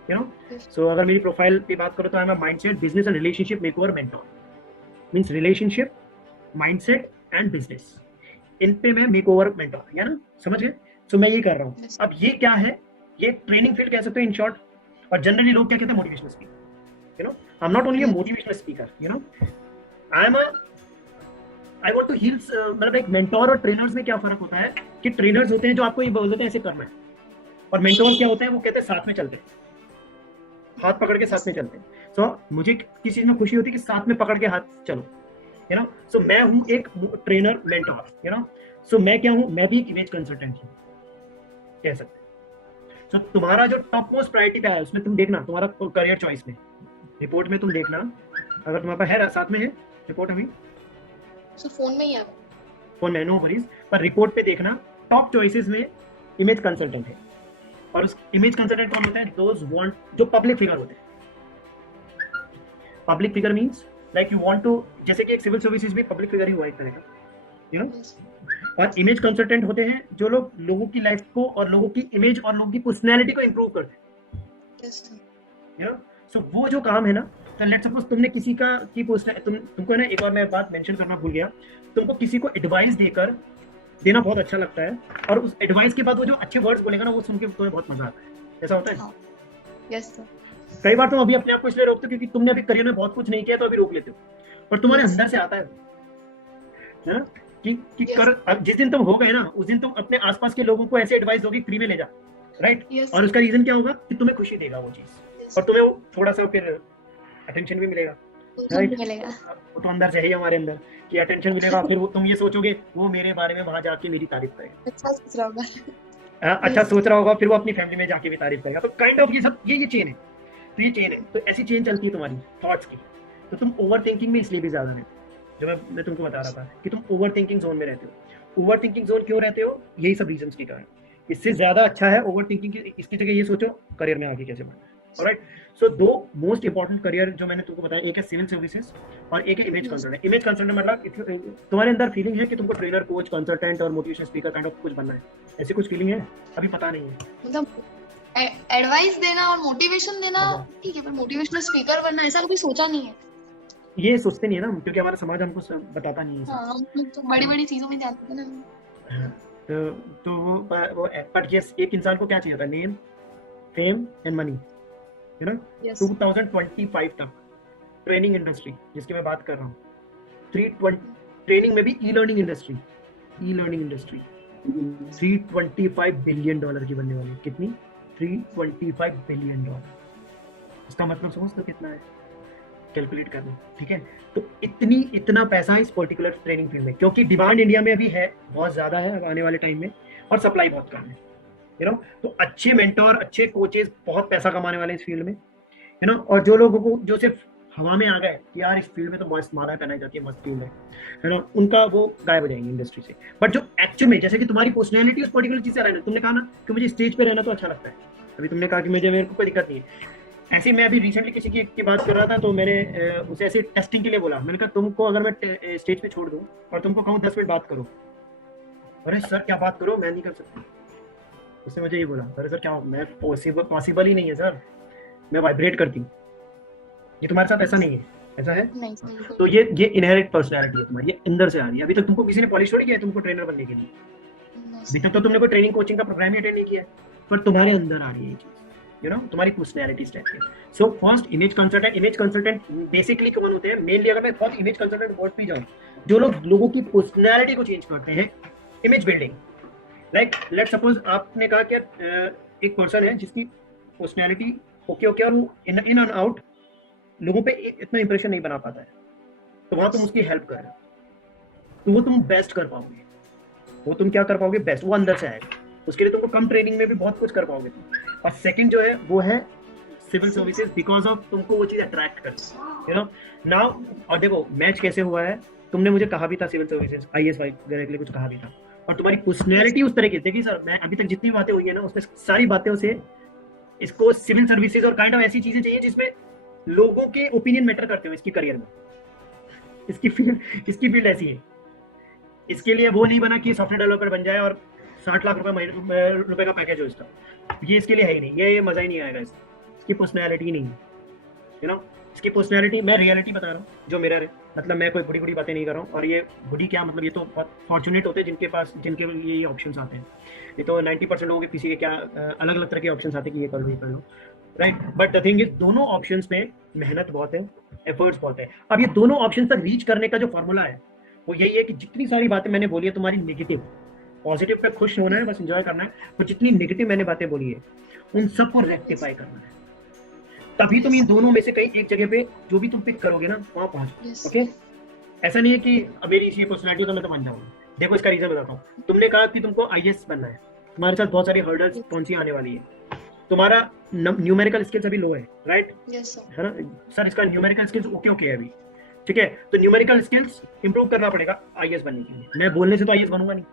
you know. So अगर मेरी प्रोफाइल पे बात करो तो I am a mindset, business and relationship makeover mentor, means relationship, mindset and business, इन पे मैं makeover mentor, है ना, समझ गए। सो मैं ये कर रहा हूँ। अब ये क्या है, ये ट्रेनिंग फील्ड कह सकते हो इन शॉर्ट। और जनरली लोग क्या कहते हैं, motivational speaker, you know. I am not only a motivational speaker, you know, I want to heal. मतलब एक मेंटोर और ट्रेनर्स में क्या फर्क होता है कि ट्रेनर्स होते हैं जो आपको ये बोलते हैं ऐसे करना है, और मेंटोर क्या होते हैं, वो कहते हैं साथ में चलते हैं, हाथ पकड़ के साथ में चलते हैं। सो मुझे किसी चीज में खुशी होती है कि साथ में पकड़ के हाथ चलो, यू नो। सो मैं हूँ एक ट्रेनर मेंटोर, यू नो। सो मैं क्या हूँ, मैं भी एक इमेज कंसल्टेंट हूँ, कह सकते हैं। सो तुम्हारा जो टॉप मोस्ट प्रायोरिटी पे है, उसमें तुम देखना, तुम्हारा करियर चॉइस में, रिपोर्ट में तुम देखना, अगर तुम्हारे पास है, साथ में है रिपोर्ट, अभी सो फोन में ही है, फोन में, नो वरीज, पर रिपोर्ट पे देखना टॉप चॉइसेस में इमेज कंसल्टेंट है। और उस इमेज कंसल्टेंट कौन होता है? दोज वांट, जो पब्लिक फिगर होते हैं। Public figure means like you want to, जैसे कि एक सिविल सर्विसेज भी पब्लिक फिगर ही हुआ एक तरह का, यू नो। और इमेज कंसल्टेंट होते हैं जो लोग लोगों की लाइफ को और लोगों की इमेज और लोगों की पर्सनैलिटी को इंप्रूव करते हैं, यू नो। सो वो जो काम है ना, तो लेट्स सपोज तुमने किसी का की तुमको ना, एक और मैं बात मेंशन करना भूल गया, तुमको किसी को एडवाइस देना बहुत अच्छा लगता है, और उस एडवाइस के बाद वो जो अच्छे वर्ड्स बोलेगा ना, वो सुन के तुम्हें बहुत मजा आता है, ऐसा होता है? Yes sir. कई बार तुम अभी अपने आप को इसलिए रोकते हो क्योंकि तुमने अभी करियर में बहुत कुछ नहीं किया, तो अभी रोक लेते हो, और तुम्हारे अंदर से आता है ना कि कर, अब जिस दिन तुम हो गए ना, उस दिन तुम अपने आसपास के लोगों को ऐसे एडवाइस दोगे, फ्री में ले जा, राइट। और उसका रीजन क्या होगा कि तुम्हें खुशी देगा वो चीज, और तुम्हें वो थोड़ा सा फिर अटेंशन भी मिलेगा, राइट। वो तो अंदर से ही हमारे अंदर कि अटेंशन मिलेगा, फिर वो तुम ये सोचोगे वो मेरे बारे में वहां जाके मेरी तारीफ करेगा, अच्छा सोच रहा होगा, फिर वो अपनी फैमिली में जाके भी तारीफ करेगा। तो काइंड ऑफ ये सब ये चेन है, तो ये चेन है, तो ऐसी चेन चलती है तुम्हारी थॉट्स की। तो तुम ओवर थिंकिंग में इसलिए भी ज्यादा है, जो मैं तुमको बता रहा था कि तुम ओवर थिंकिंग जोन में रहते हो। ओवर थिंकिंग जोन क्यों रहते हो? यही सब रीजंस के कारण। इससे ज्यादा अच्छा है ओवर थिंकिंग की, इसकी जगह ये सोचो करियर में आगे कैसे बढ़ना, ऑलराइट। सो दो मोस्ट इंपॉर्टेंट करियर जो मैंने तुमको बताया, एक है सिविल सर्विसेज और एक है इमेज कंसल्टेंट। इमेज कंसल्टेंट मतलब तुम्हारे अंदर फीलिंग है कि तुमको ट्रेनर, कोच, कंसल्टेंट और मोटिवेशन स्पीकर काइंड ऑफ कुछ बनना है, ऐसी कुछ फीलिंग है? अभी पता नहीं है, मतलब एडवाइस देना और मोटिवेशन देना ठीक है, पर मोटिवेशनल स्पीकर बनना ऐसा कभी सोचा नहीं है। ये सोचते नहीं है ना, क्योंकि हमारा समाज हमको बताता नहीं है। हाँ, हम तो बड़ी-बड़ी चीजों में जाते हैं ना। तो वो बट यस, एक इंसान को क्या चाहिए होता है? नेम, फेम एंड मनी, है ना, 2025 तक ट्रेनिंग इंडस्ट्री जिसकी मैं बात कर रहा हूँ, 320 ट्रेनिंग में भी e learning industry 325 billion dollar की बनने वाली है। कितनी? 325 बिलियन डॉलर। इसका मतलब समझ तो कितना है, कैलकुलेट कर लो, ठीक है। तो इतना पैसा है इस पर्टिकुलर ट्रेनिंग फील्ड में, क्योंकि डिमांड इंडिया में अभी है, बहुत ज्यादा है आने वाले टाइम में, और सप्लाई बहुत कम है, यू नो। तो अच्छे मेंटोर, अच्छे कोचेस बहुत पैसा कमाने वाले हैं इस फील्ड में, यू नो। और जो लोगों को जो सिर्फ हवा में आ गए कि यार इस फील्ड में तो मस्त माला पहनाई जाती है, मस्त फील्ड है ना, उनका वो गायब हो जाएंगे इंडस्ट्री से। बट जो एक्चुअल में, जैसे कि तुम्हारी पर्सनैलिटी उस पर्टिकुलर चीज से रहना, तुमने कहा ना कि मुझे स्टेज पे रहना तो अच्छा लगता है, अभी तुमने कहा कि मेरे को कोई दिक्कत नहीं है। ऐसे मैं अभी रिसेंटली किसी की बात कर रहा था, तो मैंने उसे ऐसे टेस्टिंग के लिए बोला, मैंने कहा तुमको अगर मैं स्टेज पे छोड़ दूं और तुमको कहूँ 10 मिनट बात करो, अरे सर क्या बात करो, मैं नहीं कर सकता। उसने मुझे ये बोला, अरे सर क्या, मैं पॉसिबल ही नहीं है सर, मैं वाइब्रेट करती हूँ। ये तुम्हारे साथ ऐसा नहीं है, ऐसा है? नहीं, तो ये इनहेरिट पर्सनैलिटी है तुम्हारी, ये अंदर से आ रही है। अभी तक तुमको किसी ने पॉलिश थोड़ी किया है तुमको ट्रेनर बनने के लिए, अभी तक तो तुमने कोई ट्रेनिंग कोचिंग का प्रोग्राम ही अटेंड नहीं किया है, पर तुम्हारे अंदर आ रही है ये चीज, यू नो, तुम्हारी पर्सनैलिटी टाइप की। So first image consultant basically कौन होते हैं? मेनली अगर मैं फर्स्ट इमेज कंसल्टेंट वर्ड पे जाऊं, जो लोगों की पर्सनैलिटी को चेंज करते हैं, image building. Like let suppose आपने कहा कि एक पर्सन है जिसकी पर्सनैलिटी ओके और इन एंड आउट लोगों पे इतना इंप्रेशन नहीं बना पाता है, तो वहां तुम उसकी हेल्प कर रहे हो, तो वो तुम बेस्ट कर पाओगे। वो तुम क्या कर पाओगे? बेस्ट, वो अंदर से आएगा। उसके लिए तुमको कम ट्रेनिंग में भी बहुत कुछ कर पाओगे तुम। और सेकंड जो है वो है सिविल सर्विसेज, बिकॉज ऑफ तुमको वो चीज अट्रैक्ट करती है, यू नो नाउ। और देखो मैच कैसे हुआ है, तुमने मुझे कहा भी था सिविल सर्विसेज IAS वगैरह के लिए कुछ कहा भी था, और तुम्हारी पर्सनैलिटी उस तरह की। देखिए सर, मैं अभी तक जितनी बातें हुई है ना, उसमें सारी बातें से इसको सिविल सर्विसेज और काइंड ऑफ ऐसी चीजें चाहिए जिसमें लोगों के ओपिनियन मैटर करते हो इसकी करियर में। इसकी फील्ड ऐसी है। इसके लिए वो नहीं बना कि सॉफ्टवेयर डेवलपर बन जाए और 60 लाख रुपए का पैकेज हो इसका, ये इसके लिए है ही नहीं, ये मजा ही नहीं आएगा इसकी पर्सनैलिटी नहीं है, यू नो। इसकी पर्सनैलिटी, मैं रियलिटी बता रहा हूँ जो मेरा है, मतलब मैं कोई बुरी बातें नहीं कर रहा हूँ। और ये बुरी क्या मतलब, ये तो बहुत फॉर्चुनेट होते हैं जिनके ये ऑप्शंस आते हैं। ये तो 90% लोगों के किसी के क्या अलग अलग तरह के ऑप्शंस आते हैं कि ये कर लो, right. But the thing is, दोनों ऑप्शंस में मेहनत बहुत है, एफर्ट्स बहुत है। अब ये दोनों ऑप्शन तक रीच करने का जो फॉर्मूला है वो यही है कि जितनी सारी बातें मैंने बोली है तुम्हारी नेगेटिव, पॉजिटिव पे खुश होना है, बस एंजॉय करना है, और जितनी नेगेटिव मैंने बातें बोली है उन सबको रेक्टिफाई करना है। तभी तुम इन दोनों में से कहीं एक जगह पे जो भी तुम पिक करोगे ना, वहां पहुंच। ओके, ऐसा नहीं है कि अब मेरी ये पर्सनैलिटी तो मैं तो बन जाऊंगा। देखो इसका रीजन बताता हूँ। तुमने कहा कि तुमको IAS बनना है, तुम्हारे साथ बहुत सारी हर्डल्स कौन सी आने वाली है। तुम्हारा न्यूमेरिकल स्किल्स अभी लो है, राइट? है ना सर, इसका न्यूमेरिकल स्किल्स ओके है अभी, ठीक है। तो न्यूमेरिकल स्किल्स इंप्रूव करना पड़ेगा IAS बनने के लिए। मैं बोलने से तो IAS बनूंगा नहीं,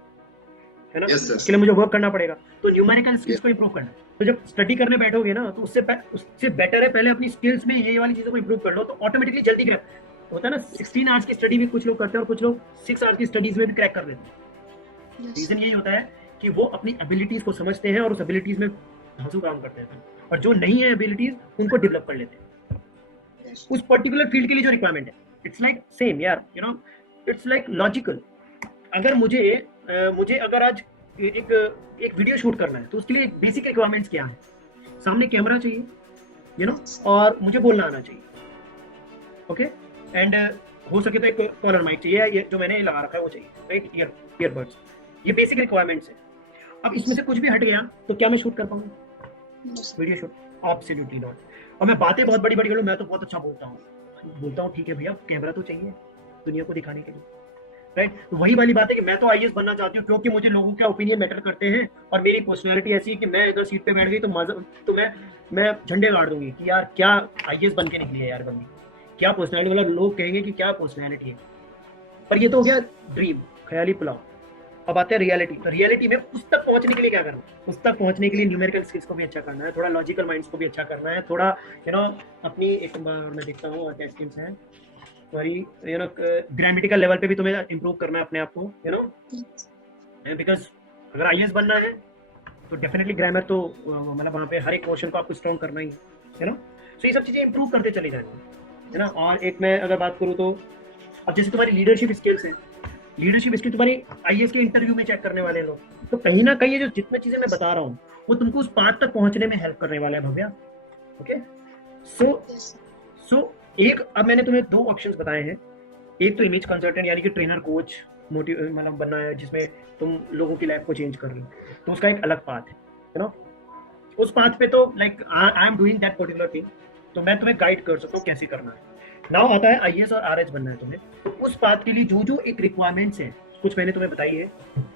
है ना। इसके लिए मुझे वर्क करना पड़ेगा। तो न्यूमेरिकल स्किल्स को इंप्रूव करना है। तो जब स्टडी करने बैठोगे ना, तो उससे बेटर है पहले अपनी स्किल्स में ये वाली चीजों को इंप्रूव कर लो, तो ऑटोमेटिकली जल्दी क्रैक होता है ना। 16 आवर्स की स्टडी भी कुछ लोग करते हैं और कुछ लोग 6 आवर्स की स्टडीज में भी क्रैक कर लेते हैं। रीजन यही होता है कि वो अपनी एबिलिटीज को समझते हैं और उस एबिलिटीज में धांसू काम करते हैं, और जो नहीं है एबिलिटीज उनको डेवलप कर लेते हैं उस पर्टिकुलर फील्ड के लिए जो रिक्वायरमेंट है। इट्स लाइक सेम यार, you know, it's like logical. अगर मुझे अगर आज एक वीडियो शूट करना है, तो उसके लिए बेसिक रिक्वायरमेंट्स क्या है? सामने कैमरा चाहिए, यू नो, और मुझे बोलना आना चाहिए, ओके, एंड हो सके तो एक कॉलर माइक चाहिए, ये जो मैंने लगा रखा है वो चाहिए, राइट, ईयरबड्स। ये बेसिक रिक्वायरमेंट्स है। अब इसमें से कुछ भी हट गया तो क्या मैं शूट कर पाऊंगा? Video shoot? Absolutely not. और मैं बातें बहुत बड़ी करूँ, मैं तो बहुत अच्छा बोलता हूँ, ठीक है भैया, कैमरा तो चाहिए दुनिया को दिखाने के लिए, राइट। तो वही वाली बात है कि मैं तो IAS बनना चाहती हूँ क्योंकि मुझे लोगों का ओपिनियन मैटर करते हैं, और मेरी पर्सनैलिटी ऐसी है कि मैं इधर सीट पे बैठ गई तो मैं झंडे गाड़ दूंगी कि यार क्या IAS बन के निकली है यार बंदी, क्या पर्सनैलिटी, मतलब लोग कहेंगे कि क्या पर्सनैलिटी है। पर ये तो हो गया ड्रीम, ख्याली पुलाव। अब आते हैं रियलिटी। तो रियलिटी में उस तक पहुंचने के लिए क्या करना? उस तक पहुंचने के लिए न्यूमेरिकल स्किल्स को भी अच्छा करना है, थोड़ा लॉजिकल माइंड्स को भी अच्छा करना है, थोड़ा यू नो अपनी एक बार मैं देखता हूँ टेस्ट स्किल्स है sorry, you know grammatical level पे भी तुम्हें इंप्रूव करना है अपने आप को, यू नो, बिकॉज अगर IAS बनना है तो डेफिनेटली ग्रामर तो मतलब वहाँ पे हर एक क्वेश्चन को आपको स्ट्रॉन्ग करना ही है, यू नो। सो ये सब चीजें इंप्रूव करते चले जाएंगे, है ना। और एक मैं अगर बात करूँ तो अब जैसे तुम्हारी लीडरशिप स्किल्स है, लीडरशिप स्किल तुम्हारी IAS के इंटरव्यू में चेक करने वाले लोग, तो कहीं ना कहीं ये जो जितनी चीजें मैं बता रहा हूँ वो तुमको उस पार्ट तक पहुंचने में हेल्प करने वाला है भव्या, ओके। सो Yes, sir. सो एक, अब मैंने तुम्हें दो ऑप्शंस बताए हैं। एक तो इमेज कंसल्टेंट यानी कि ट्रेनर कोच मतलब बनना है, जिसमें तुम लोगों की लाइफ को चेंज कर रहे हो, तो उसका एक अलग पाथ है, यू नो। उस पाथ पे तो like I am doing that particular thing, तो मैं तुम्हें गाइड कर सकता हूँ कैसे करना है। नाउ आता है आईएएस और आरएच बनना है तुम्हें, तो उस पाथ के लिए जो जो एक रिक्वायरमेंट्स है कुछ मैंने तुम्हें बताई है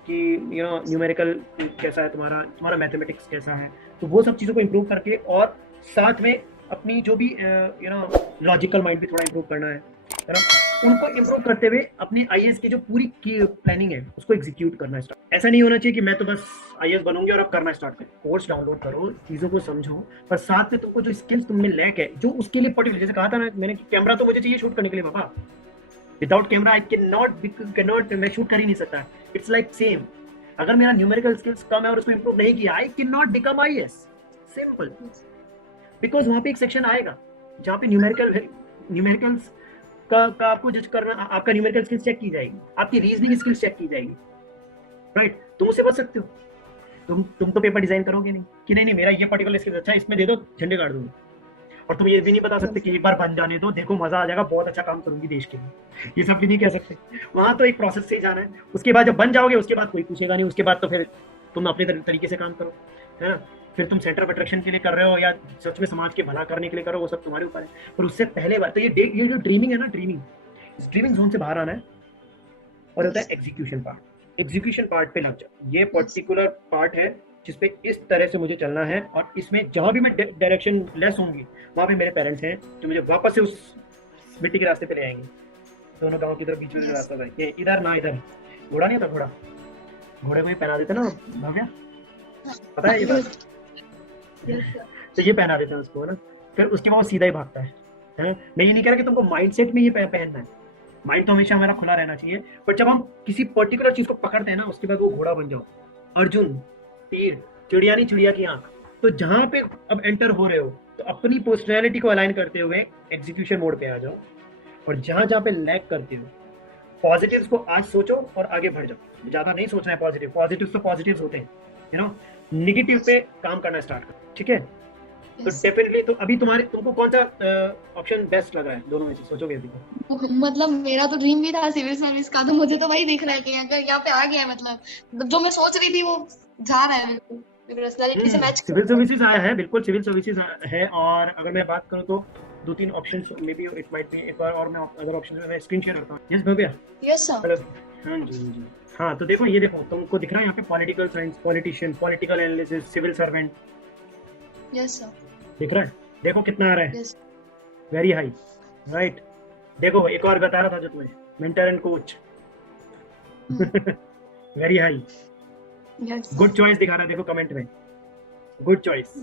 कि यू नो न्यूमेरिकल कैसा है तुम्हारा, तुम्हारा मैथमेटिक्स कैसा है, तो वो सब चीज़ों को इम्प्रूव करके और साथ में अपनी जो भी यू नो लॉजिकल माइंड भी थोड़ा इम्प्रूव करना है ना, उनको इम्प्रूव करते हुए अपनी आईएएस की जो पूरी प्लानिंग है उसको एग्जीक्यूट करना स्टार्ट। ऐसा नहीं होना चाहिए कि मैं तो बस आईएएस बनूंगी और अब करना स्टार्ट करूँ। कोर्स डाउनलोड करो, चीज़ों को समझो, पर साथ में तुमको जो स्किल्स तुम में लैक है, जो उसके लिए पर्टिकुलर, जैसे कहा था ना मैंने, कैमरा तो मुझे चाहिए शूट करने के लिए बाबा, without camera I can not, मैं शूट कर ही नहीं सकता। इट्स लाइक सेम, अगर मेरा न्यूमेरिकल स्किल्स कम है और उसको इम्प्रूव नहीं किया, आई can not become IAS, simple. Because वहां पे एक सेक्शन आएगा जहाँ पे न्यूमेरिकल्स का आपको जज करना, आपका न्यूमेरिकल स्किल्स चेक की जाएगी, आपकी रीजनिंग स्किल्स चेक की जाएगी, राइट। तुम उससे बच सकते हो। तुम तो पेपर डिजाइन करोगे नहीं कि नहीं मेरा ये पर्टिकुलर स्किल्स अच्छा है, इसमें दे दो, झंडे गाड़ दूंगा। और तुम ये भी नहीं बता सकते कि एक बार बन जाने दो, देखो मजा आ जाएगा, बहुत अच्छा काम करूंगी देश के लिए, ये सब भी नहीं कह सकते। वहां तो एक प्रोसेस से ही जाना है। उसके बाद जब बन जाओगे उसके बाद कोई पूछेगा नहीं, उसके बाद तो फिर तुम अपने तरीके से काम करो, है ना। फिर तुम सेंटर ऑफ अट्रैक्शन के लिए कर रहे हो या सच में समाज के भला करने के लिए करो, वो सब तुम्हारे ऊपर है। पर उससे पहले बार तो ये जो ड्रीमिंग है ना, ड्रीमिंग जोन से बाहर आना है और होता है एग्जीक्यूशन पार्ट। एग्जीक्यूशन पार्ट पे लग जाओ। ये पर्टिकुलर पार्ट है जिसपे इस तरह से मुझे चलना है, और इसमें जहां भी मैं डायरेक्शन लेस होंगी वहां पे मेरे पेरेंट्स हैं जो मुझे वापस से उस मिट्टी के रास्ते पे ले आएंगे। दोनों गांव की तरफ बीच में रास्ता था, ये इधर ना इधर, घोड़ा नहीं था, घोड़े को ही पहना देते ना भव्या, पता है ये बात? तो ये पहना देते हैं उसको ना, फिर उसके बाद वो सीधा ही भागता है। मैं ये नहीं कह रहा कि तुमको माइंडसेट में ये पहनना है, माइंड तो हमेशा हमारा खुला रहना चाहिए, बट जब हम किसी पर्टिकुलर चीज को पकड़ते हैं ना, उसके बाद वो घोड़ा बन जाओ, अर्जुन तीर, चिड़िया नहीं चिड़िया की आंख। तो जहां पे अब एंटर हो रहे हो तो अपनी पर्सनैलिटी को अलाइन करते हुए एग्जीक्यूशन मोड पे आ जाओ, और जहां जहां पे लैग करते हो पॉजिटिव्स को आज सोचो और आगे बढ़ जाओ। ज्यादा नहीं सोचना है पॉजिटिव्स तो पॉजिटिव्स होते हैं, यू नो। निगेटिव पे काम करना स्टार्ट करो, ठीक है। तो डेफिनेटली तो अभी तुमको कौन सा ऑप्शन बेस्ट लग रहा है दोनों में से, सोचोगे अभी तो? मतलब मेरा तो ड्रीम भी था सिविल सर्विस का, तो मुझे तो वही दिख रहा है कि अगर यहाँ पे आ गया है, मतलब जो मैं सोच रही थी वो जा रहा है बिल्कुल पर्सनालिटी से मैच। सिविल सर्विसेज आया है, बिल्कुल सिविल सर्विसेज है। और अगर मैं बात करूँ तो दो तीन option may be it might be, एक बार और मैं अदर ऑप्शन में मैं स्क्रीन शेयर करता हूँ। Yes Bhavya? Yes sir. Hello. हाँ जी। हाँ तो देखो, ये देखो तुमको दिख रहा है यहाँ पे political science, politician, political analysis, civil servant, yes sir. दिख रहा है? देखो कितना आ रहा है, यस। Very high, right. देखो एक और बता रहा था जो तुम्हें, mentor and coach, very high, good choice दिखा रहा है, देखो कमेंट में गुड चॉइस।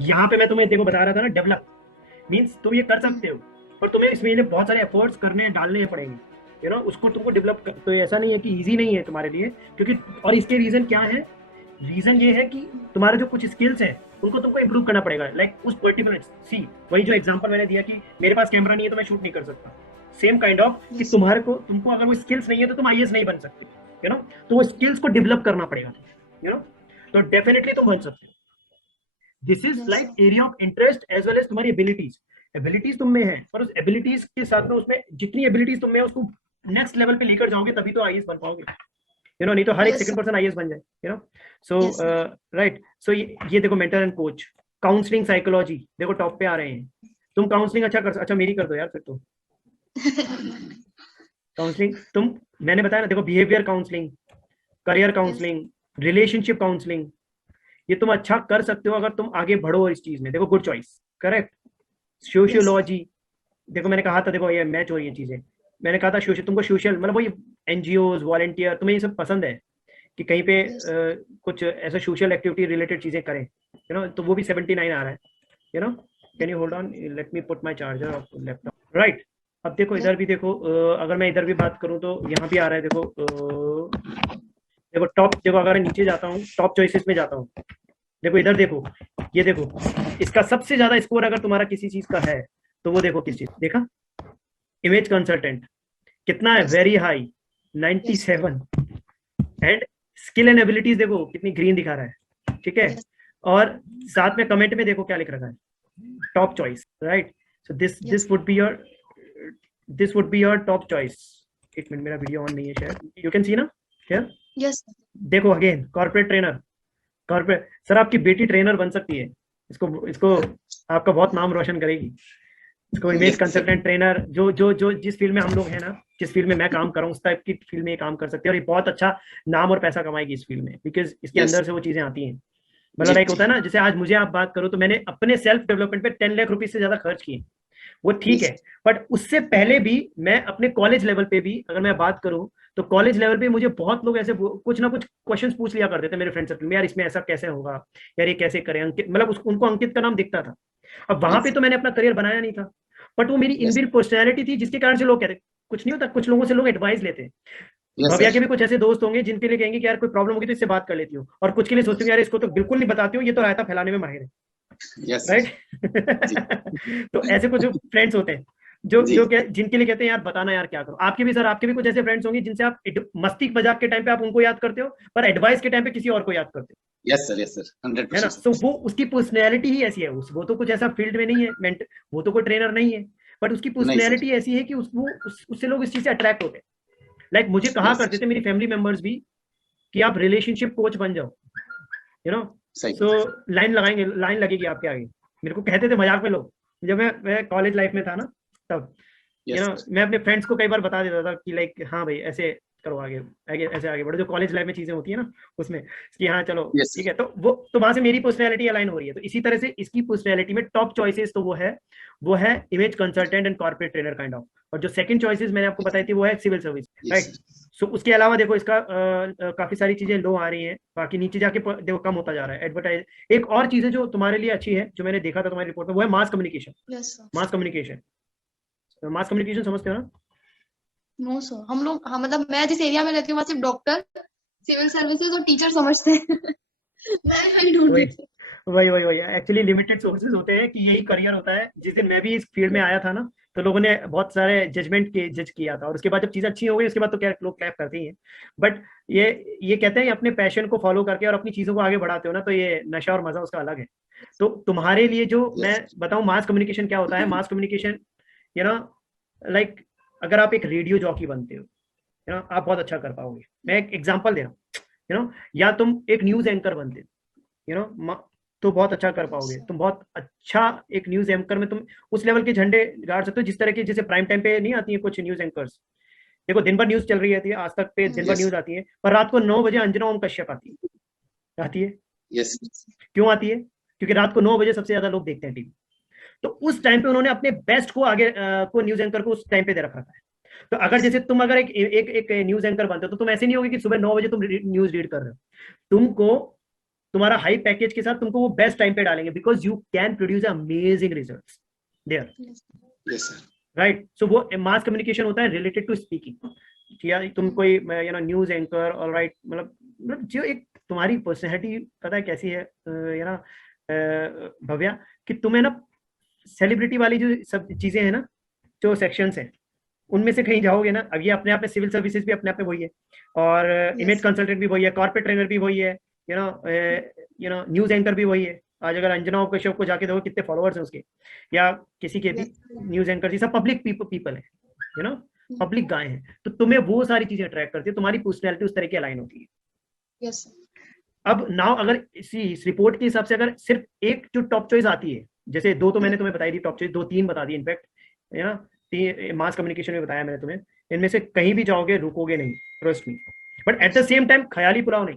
यहाँ पे मैं तुम्हें देखो बता रहा था ना, डेवलप मींस तुम ये कर सकते हो, पर तुम्हें इसमें लिए बहुत सारे एफर्ट्स करने डालने पड़ेंगे, यू नो। उसको तुमको डेवलप कर, तो ऐसा नहीं है कि इजी नहीं है तुम्हारे लिए, क्योंकि और इसके रीजन क्या है, रीजन ये है कि तुम्हारे जो कुछ स्किल्स हैं उनको तुमको इम्प्रूव करना पड़ेगा। लाइक उस पर्टिकुलर सी, वही जो एग्जांपल मैंने दिया कि मेरे पास कैमरा नहीं है तो मैं शूट नहीं कर सकता, सेम काइंड ऑफ कि तुमको अगर वो स्किल्स नहीं है तो तुम आईएएस नहीं बन सकते, यू नो। तो वो स्किल्स को डेवलप करना पड़ेगा, यू नो। तो डेफिनेटली तुम बन सकते हो। This is like area of interest as well as तुम्हारी एबिलिटीज तुम में है, पर उस एबिलिटीज के साथ में उसमें जितनी एबिलिटीज तुम में है उसको नेक्स्ट लेवल पे लेकर जाओगे तभी तो आईएएस बन पाओगे, यू नो। नहीं तो हर एक सेकंड पर्सन आईएएस बन जाए, you know. So right. So ये देखो mentor and coach, counselling, psychology, देखो टॉप पे आ रहे हैं। तुम काउंसलिंग अच्छा मेरी कर दो यार फिर तो। काउंसलिंग तुम, मैंने बताया ना, देखो behaviour counselling, career counselling, relationship counselling, ये तुम अच्छा कर सकते हो अगर तुम आगे बढ़ो इस चीज में। देखो गुड चॉइस, करेक्ट। सोशियोलॉजी, देखो मैंने कहा था, देखो ये मैच हो रही है चीजें। मैंने कहा था तुमको सोशल मतलब वही एनजीओ, वॉलंटियर, तुम्हें ये सब पसंद है कि कहीं पे कुछ ऐसा सोशल एक्टिविटी रिलेटेड चीजें करें, यू नो। तो वो भी 79 आ रहा है, you no. Can you hold on, let me put my charger of laptop, right. अब देखो इधर भी देखो, अगर मैं इधर भी बात करूं तो यहाँ भी आ रहा है, देखो देखो टॉप, देखो अगर नीचे जाता हूँ टॉप चॉइसेस में जाता हूँ, देखो इधर देखो, ये देखो इसका सबसे ज्यादा स्कोर अगर तुम्हारा किसी चीज का है तो वो देखो किस चीज, देखा? इमेज कंसल्टेंट कितना है, very high 97। And skill and abilities देखो कितनी ग्रीन दिखा रहा है, ठीक है। और साथ में कमेंट में देखो क्या लिख रखा है, top choice, right? So this would be your top choice. एक मिनट, मेरा वीडियो ऑन नहीं है शायद, you can see ना here? Yes. देखो again, corporate trainer, corporate sir आपकी बेटी ट्रेनर बन सकती है, इसको आपका बहुत नाम रोशन करेगी। इसको इमेज कंसल्टेंट ट्रेनर, जो जिस फील्ड में हम लोग हैं ना, जिस फील्ड में मैं काम कर रहा हूँ उस टाइप की फील्ड में ये काम कर सकते हैं, और ये बहुत अच्छा नाम और पैसा कमाएगी इस फील्ड में, बिकॉज इसके अंदर से वो चीजें आती हैं। मतलब लाइक होता है ना, जैसे आज मुझे आप बात करो तो मैंने अपने सेल्फ डेवलपमेंट पे 10 लाख रुपए से ज्यादा खर्च किए, वो ठीक है, बट उससे पहले भी मैं अपने कॉलेज लेवल पे भी अगर मैं बात करूं तो कॉलेज लेवल पे मुझे बहुत लोग ऐसे कुछ ना कुछ क्वेश्चंस पूछ लिया करते थे मेरे फ्रेंड सर्कल में, यार इसमें ऐसा कैसे होगा, यार ये कैसे करें, अंकित, मतलब उनको अंकित का नाम दिखता था। अब वहां पे तो मैंने अपना करियर बनाया नहीं था, बट वो मेरी इनबिल्ट पर्सनैलिटी थी, जिसके कारण से लोग कहते कुछ नहीं होता, कुछ लोगों से लोग एडवाइस लेते हैं। भव्या के भी कुछ ऐसे दोस्त होंगे जिनके लिए कहेंगे कि यार कोई प्रॉब्लम होगी तो इससे बात कर लेती हूँ, और कुछ के लिए सोचते हो यार इसको तो बिल्कुल नहीं बताती हूँ, ये तो रायता फैलाने में माहिर है, राइट? तो ऐसे कुछ फ्रेंड्स होते हैं जो जिनके लिए कहते हैं यार बताना यार क्या करो। आपके भी कुछ ऐसे फ्रेंड्स होंगे जिनसे आप मस्ती मजाक के टाइम पे आप उनको याद करते हो, पर एडवाइस के टाइम पे किसी और को याद करते हो। Yes sir 100%। है ना? तो वो उसकी पर्सनैलिटी ही ऐसी है, वो तो कुछ ऐसा फील्ड में नहीं है, वो तो कोई ट्रेनर नहीं है, बट उसकी पर्सनैलिटी ऐसी है कि उससे लोग इस चीज से अट्रैक्ट होते हैं। लाइक मुझे कहा करते थे मेरी फैमिली मेंबर्स भी कि आप रिलेशनशिप कोच बन जाओ, यू नो, सो लाइन लगेगी आपके आगे। मेरे को कहते थे मजाक में लोग, जब मैं कॉलेज लाइफ में था ना, तब यू नो मैं अपने फ्रेंड्स को कई बार बता देता था कि लाइक हाँ भाई ऐसे करो, आगे ऐसे आगे बढ़ो, जो कॉलेज लाइफ में चीजें होती है ना उसमें, कि हाँ चलो ठीक है। तो वहां से मेरी पर्सनैलिटी अलाइन हो रही है। तो इसी तरह से इसकी पर्सनैलिटी में टॉप चॉइसेस तो वो है image consultant and corporate trainer kind of, और जो सेकंड चॉइसेस मैंने आपको बताई थी वो है सिविल सर्विस, राइट? सो उसके अलावा देखो इसका काफी सारी चीजें लो आ रही हैं, बाकी नीचे जाके देखो कम होता जा रहा है एडवर्टाइज। एक और चीज है जो तुम्हारे लिए अच्छी है, जो मैंने देखा था तुम्हारी रिपोर्ट में, वो है मास कम्युनिकेशन। मास कम्युनिकेशन समझते हो ना? नो सर, हम लोग मतलब मैं जिस एरिया में रहती हूँ वहाँ सिर्फ डॉक्टर, सिविल सर्विसेज और टीचर समझते हैं। वही एक्चुअली लिमिटेड सोर्सेज होते हैं कि यही करियर होता है। जिस दिन मैं भी इस फील्ड में आया था ना, तो लोगों ने बहुत सारे जज किया था, और उसके बाद जब चीजें अच्छी हो गई उसके बाद तो क्या लोग क्लैप करते ही हैं। बट ये कहते हैं अपने पैशन को फॉलो करके और अपनी चीजों को आगे बढ़ाते हो ना, तो ये नशा और मजा उसका अलग है। तो तुम्हारे लिए जो मैं बताऊं मास कम्युनिकेशन क्या होता है, mass communication you know like अगर आप एक रेडियो जॉकी बनते हो, यू नो आप बहुत अच्छा कर पाओगे। मैं एक एग्जांपल दे रहा हूँ, यू नो, या तुम एक न्यूज एंकर बनते हो, यू नो, तो बहुत अच्छा कर पाओगे। तुम बहुत अच्छा एक न्यूज एंकर में तुम उस लेवल के झंडे गाड़ सकते हो, जिस तरह के जैसे प्राइम टाइम पे नहीं आती है कुछ न्यूज एंकर्स। देखो दिन भर न्यूज चल रही है, आज तक पे दिन भर न्यूज आती है, पर रात को 9 बजे अंजना ओम कश्यप आती है। क्यों आती है? क्योंकि रात को 9 बजे सबसे ज्यादा लोग देखते हैं टीवी। तो उस टाइम पे उन्होंने अपने बेस्ट को आगे को न्यूज एंकर को उस टाइम पे दे रखा है। तो अगर जैसे तुम अगर एक न्यूज एंकर बनते हो, तो तुम ऐसे नहीं होगे कि सुबह 9 बजे तुम न्यूज रीड कर रहे हो। तुमको तुम्हारा हाई पैकेज के साथ तुमको वो बेस्ट टाइम पे डालेंगे, because you can produce amazing results there, right? So वो मास कम्युनिकेशन होता है रिलेटेड टू स्पीकिंग, या तुम कोई यू नो न्यूज एंकर, और राइट, मतलब जो एक तुम्हारी पर्सनैलिटी पता है कैसी है यू नो भव्या, कि तुम्हें ना सेलिब्रिटी वाली जो सब चीजें हैं ना, जो सेक्शंस हैं, उनमें से कहीं जाओगे ना। अब ये अपने आप में सिविल सर्विसेज भी अपने आप में वही है, और इमेज कंसल्टेंट भी वही है, कॉर्पोरेट ट्रेनर भी वही है, यू नो न्यूज एंकर भी वही है। आज अगर अंजना कश्यप को जाके देखो कितने फॉलोअर्स हैं उसके, या किसी के भी न्यूज एंकर, ये सब पब्लिक पीपल है, यू नो, पब्लिक गाय हैं। तो तुम्हें वो सारी चीजें अट्रैक्ट करती है, तुम्हारी पर्सनैलिटी उस तरह की अलाइन होती है। yes, अब नाउ अगर इस रिपोर्ट के हिसाब से अगर सिर्फ एक जो टॉप चॉइस आती है, जैसे दो तो मैंने तुम्हें बताई थी टॉप चॉइस, 2-3 बता दी इनफैक्ट, है ना, मास कम्युनिकेशन में बताया मैंने तुम्हें, इनमें से कहीं भी जाओगे रुकोगे नहीं, trust me. But at the same time ख्याली पुलाव नहीं,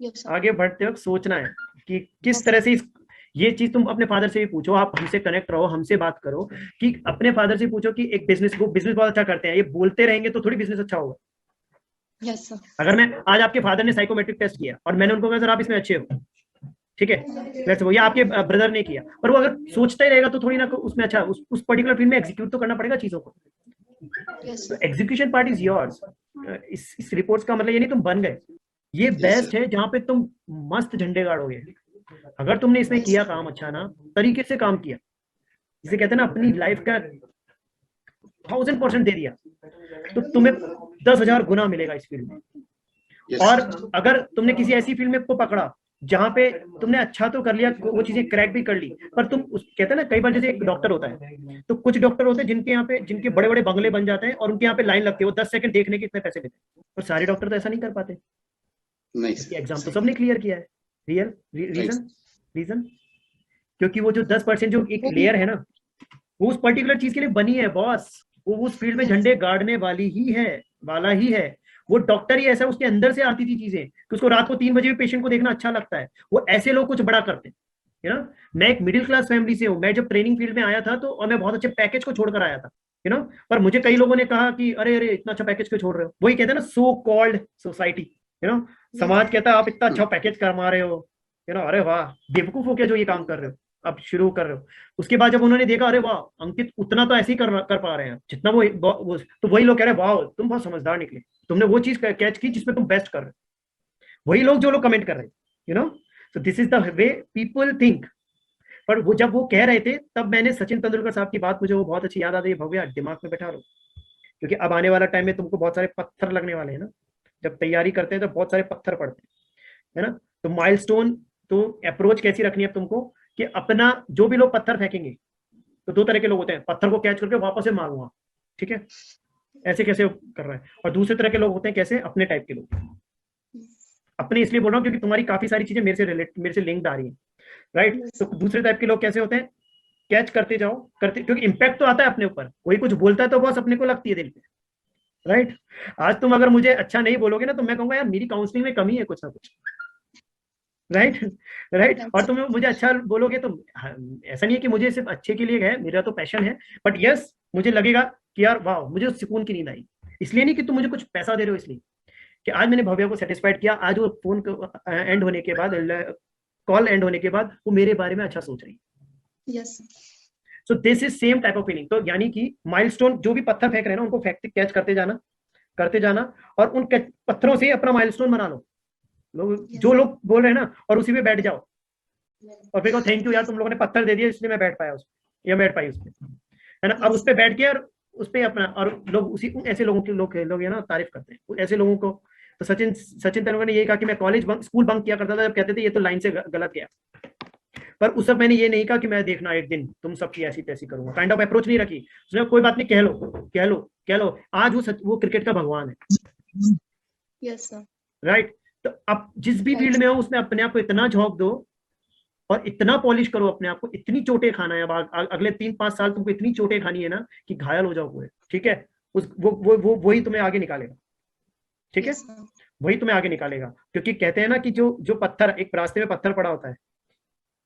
yes, आगे बढ़ते वक्त सोचना है कि किस तरह से ये चीज तुम अपने फादर से भी पूछो, आप हमसे कनेक्ट रहो, हमसे बात करो, कि अपने फादर से पूछो कि एक बिजनेस बहुत अच्छा करते हैं, ये बोलते रहेंगे तो थोड़ी बिजनेस अच्छा होगा। yes, sir. अगर मैं आज आपके फादर ने साइकोमेट्रिक टेस्ट किया और मैंने उनको कहा सर आप इसमें अच्छे हो, ठीक है, वैसे वो, या आपके ब्रदर ने किया, पर वो अगर सोचता ही रहेगा तो थोड़ी ना उसमें अच्छा उस पर्टिकुलर फील्ड में एग्जीक्यूट तो करना पड़ेगा चीजों को। Execution part is yours. इस रिपोर्ट्स का मतलब ये नहीं तुम बन गए, ये बेस्ट है जहां पे तुम मस्त झंडे गाड़ोगे। अगर तुमने इसमें किया काम अच्छा ना, तरीके से काम किया, जिसे कहते हैं ना अपनी लाइफ का 1000% दे दिया, तो तुम्हें 10,000 गुना मिलेगा इस फील्ड में। और अगर तुमने किसी ऐसी फील्ड में को पकड़ा जहां पे तुमने अच्छा तो कर लिया, वो चीजें क्रैक भी कर ली, पर तुम कहते हैं ना, कई बार जैसे एक डॉक्टर होता है, तो कुछ डॉक्टर होते हैं जिनके यहाँ पे, जिनके बड़े बड़े बंगले बन जाते हैं और उनके यहाँ पे लाइन लगती है, वो 10 सेकंड देखने के इतने पैसे लेते हैं, और सारे डॉक्टर तो ऐसा नहीं कर पाते। नहीं इसकी सर, एग्जाम तो सही सबने है। क्लियर किया है। Real right. रीजन, रीजन क्योंकि वो जो 10% जो एक लेयर है ना, वो उस पर्टिकुलर चीज के लिए बनी है बॉस। वो उस फील्ड में झंडे गाड़ने वाली ही है, वाला ही है। वो डॉक्टर ही ऐसा, उसके अंदर से आती थी चीजें कि उसको रात को 3 बजे भी पेशेंट को देखना अच्छा लगता है। वो ऐसे लोग कुछ बड़ा करते हैं, यू नो। मैं एक मिडिल क्लास फैमिली से हूँ। मैं जब ट्रेनिंग फील्ड में आया था तो, और मैं बहुत अच्छे पैकेज को छोड़कर आया था, यू नो। पर मुझे कई लोगों ने कहा कि अरे अरे इतना अच्छा पैकेज क्यों छोड़ रहे हो। वही कहते हैं ना, so called society, you know, समाज कहता है आप इतना अच्छा पैकेज कमा रहे हो, यू नो, अरे वाह बेवकूफ हो क्या जो ये काम कर रहे हो, अब शुरू कर रहे हो। उसके बाद जब उन्होंने देखा, अरे वाह अंकित उतना तो ऐसे ही कर पा रहे हैं जितना वो, तो वही लोग कह रहे हैं वाह तुम बहुत समझदार निकले, तुमने वो चीज कैच की जिसमें तुम बेस्ट कर रहे हो। वही लोग जो लोग कमेंट कर रहे हैं, you know. So this is the way people think. पर वो जब वो कह रहे थे, तब मैंने सचिन तेंदुलकर साहब की बात, मुझे वो बहुत अच्छी याद आ रही है। भव्या दिमाग में बैठा लो, क्योंकि अब आने वाला टाइम में तुमको बहुत सारे पत्थर लगने वाले हैं ना। जब तैयारी करते हैं तो बहुत सारे पत्थर पड़ते हैं, है ना। तो माइलस्टोन, तो अप्रोच कैसी रखनी है तुमको, कि अपना जो भी लोग पत्थर फेंकेंगे, तो 2 तरह के लोग होते हैं, पत्थर को कैच करके वापस से मारूंगा, ठीक है, ऐसे कैसे कर रहा है। और दूसरे तरह के लोग होते हैं कैसे, अपने टाइप के लोग। अपने इसलिए बोल रहा हूँ क्योंकि तुम्हारी काफी सारी चीजें मेरे से लिंक्ड आ रही है, राइट। तो दूसरे टाइप के लोग कैसे होते हैं, कैच करते जाओ, करते, क्योंकि इंपैक्ट तो आता है अपने ऊपर। कोई कुछ बोलता है तो बस अपने को लगती है दिल पे, राइट। आज तुम अगर मुझे अच्छा नहीं बोलोगे ना, तो मैं कहूंगा यार मेरी काउंसलिंग में कमी है कुछ ना कुछ, राइट। राइट। और तुम मुझे अच्छा बोलोगे तो, ऐसा नहीं है कि मुझे सिर्फ अच्छे के लिए है, मेरा तो पैशन है, बट यस मुझे लगेगा कि यार वाह मुझे सुकून की नींद आई। इसलिए नहीं कि तुम मुझे कुछ पैसा दे रहे हो, इसलिए कि आज मैंने भव्या को सेटिस्फाइड किया। आज वो फोन एंड होने के बाद, कॉल एंड होने के बाद, वो मेरे बारे में अच्छा सोच रही है। Yes. So this is same type of feeling. तो यानी कि माइलस्टोन, जो भी पत्थर फेंक रहे हैं ना, उनको फेंकते कैच करते जाना, करते जाना, और उन पत्थरों से अपना माइलस्टोन बना लो। लोग जो लोग बोल रहे हैं ना, और उसी पे बैठ जाओ, और फिर थैंक यू यार तुम लोगों ने पत्थर दे दिया इसलिए मैं बैठ पाया उस पे, या बैठ पाई उस पे, है ना। अब उस पे बैठ के, और उस पे अपना, और लोग उसी ऐसे लोगों के लोग ना तारीफ करते हैं ऐसे लोगों को। तो सचिन तेंदुलकर ने यही कहा कि मैं स्कूल बंक किया करता था, जब कहते थे ये तो लाइन से गलत गया। पर उस वक्त मैंने ये नहीं कहा कि मैं देखना एक दिन तुम सबकी ऐसी तैसी करूंगा, काइंड ऑफ अप्रोच नहीं रखी। उसने कोई बात नहीं, कह लो कह लो कह लो। आज वो क्रिकेट का भगवान है। Yes sir. राइट। तो अब जिस भी फील्ड में हो उसमें अपने आप को इतना झोंक दो, और इतना पॉलिश करो अपने आप को, इतनी चोटें खाना है। अब अगले 3-5 साल तुमको इतनी चोटें खानी है ना कि घायल हो जाओ पूरे, ठीक है। उस वही तुम्हें आगे निकालेगा, ठीक है। वही तुम्हें आगे निकालेगा, क्योंकि कहते हैं ना कि जो जो पत्थर, एक रास्ते में पत्थर पड़ा होता है,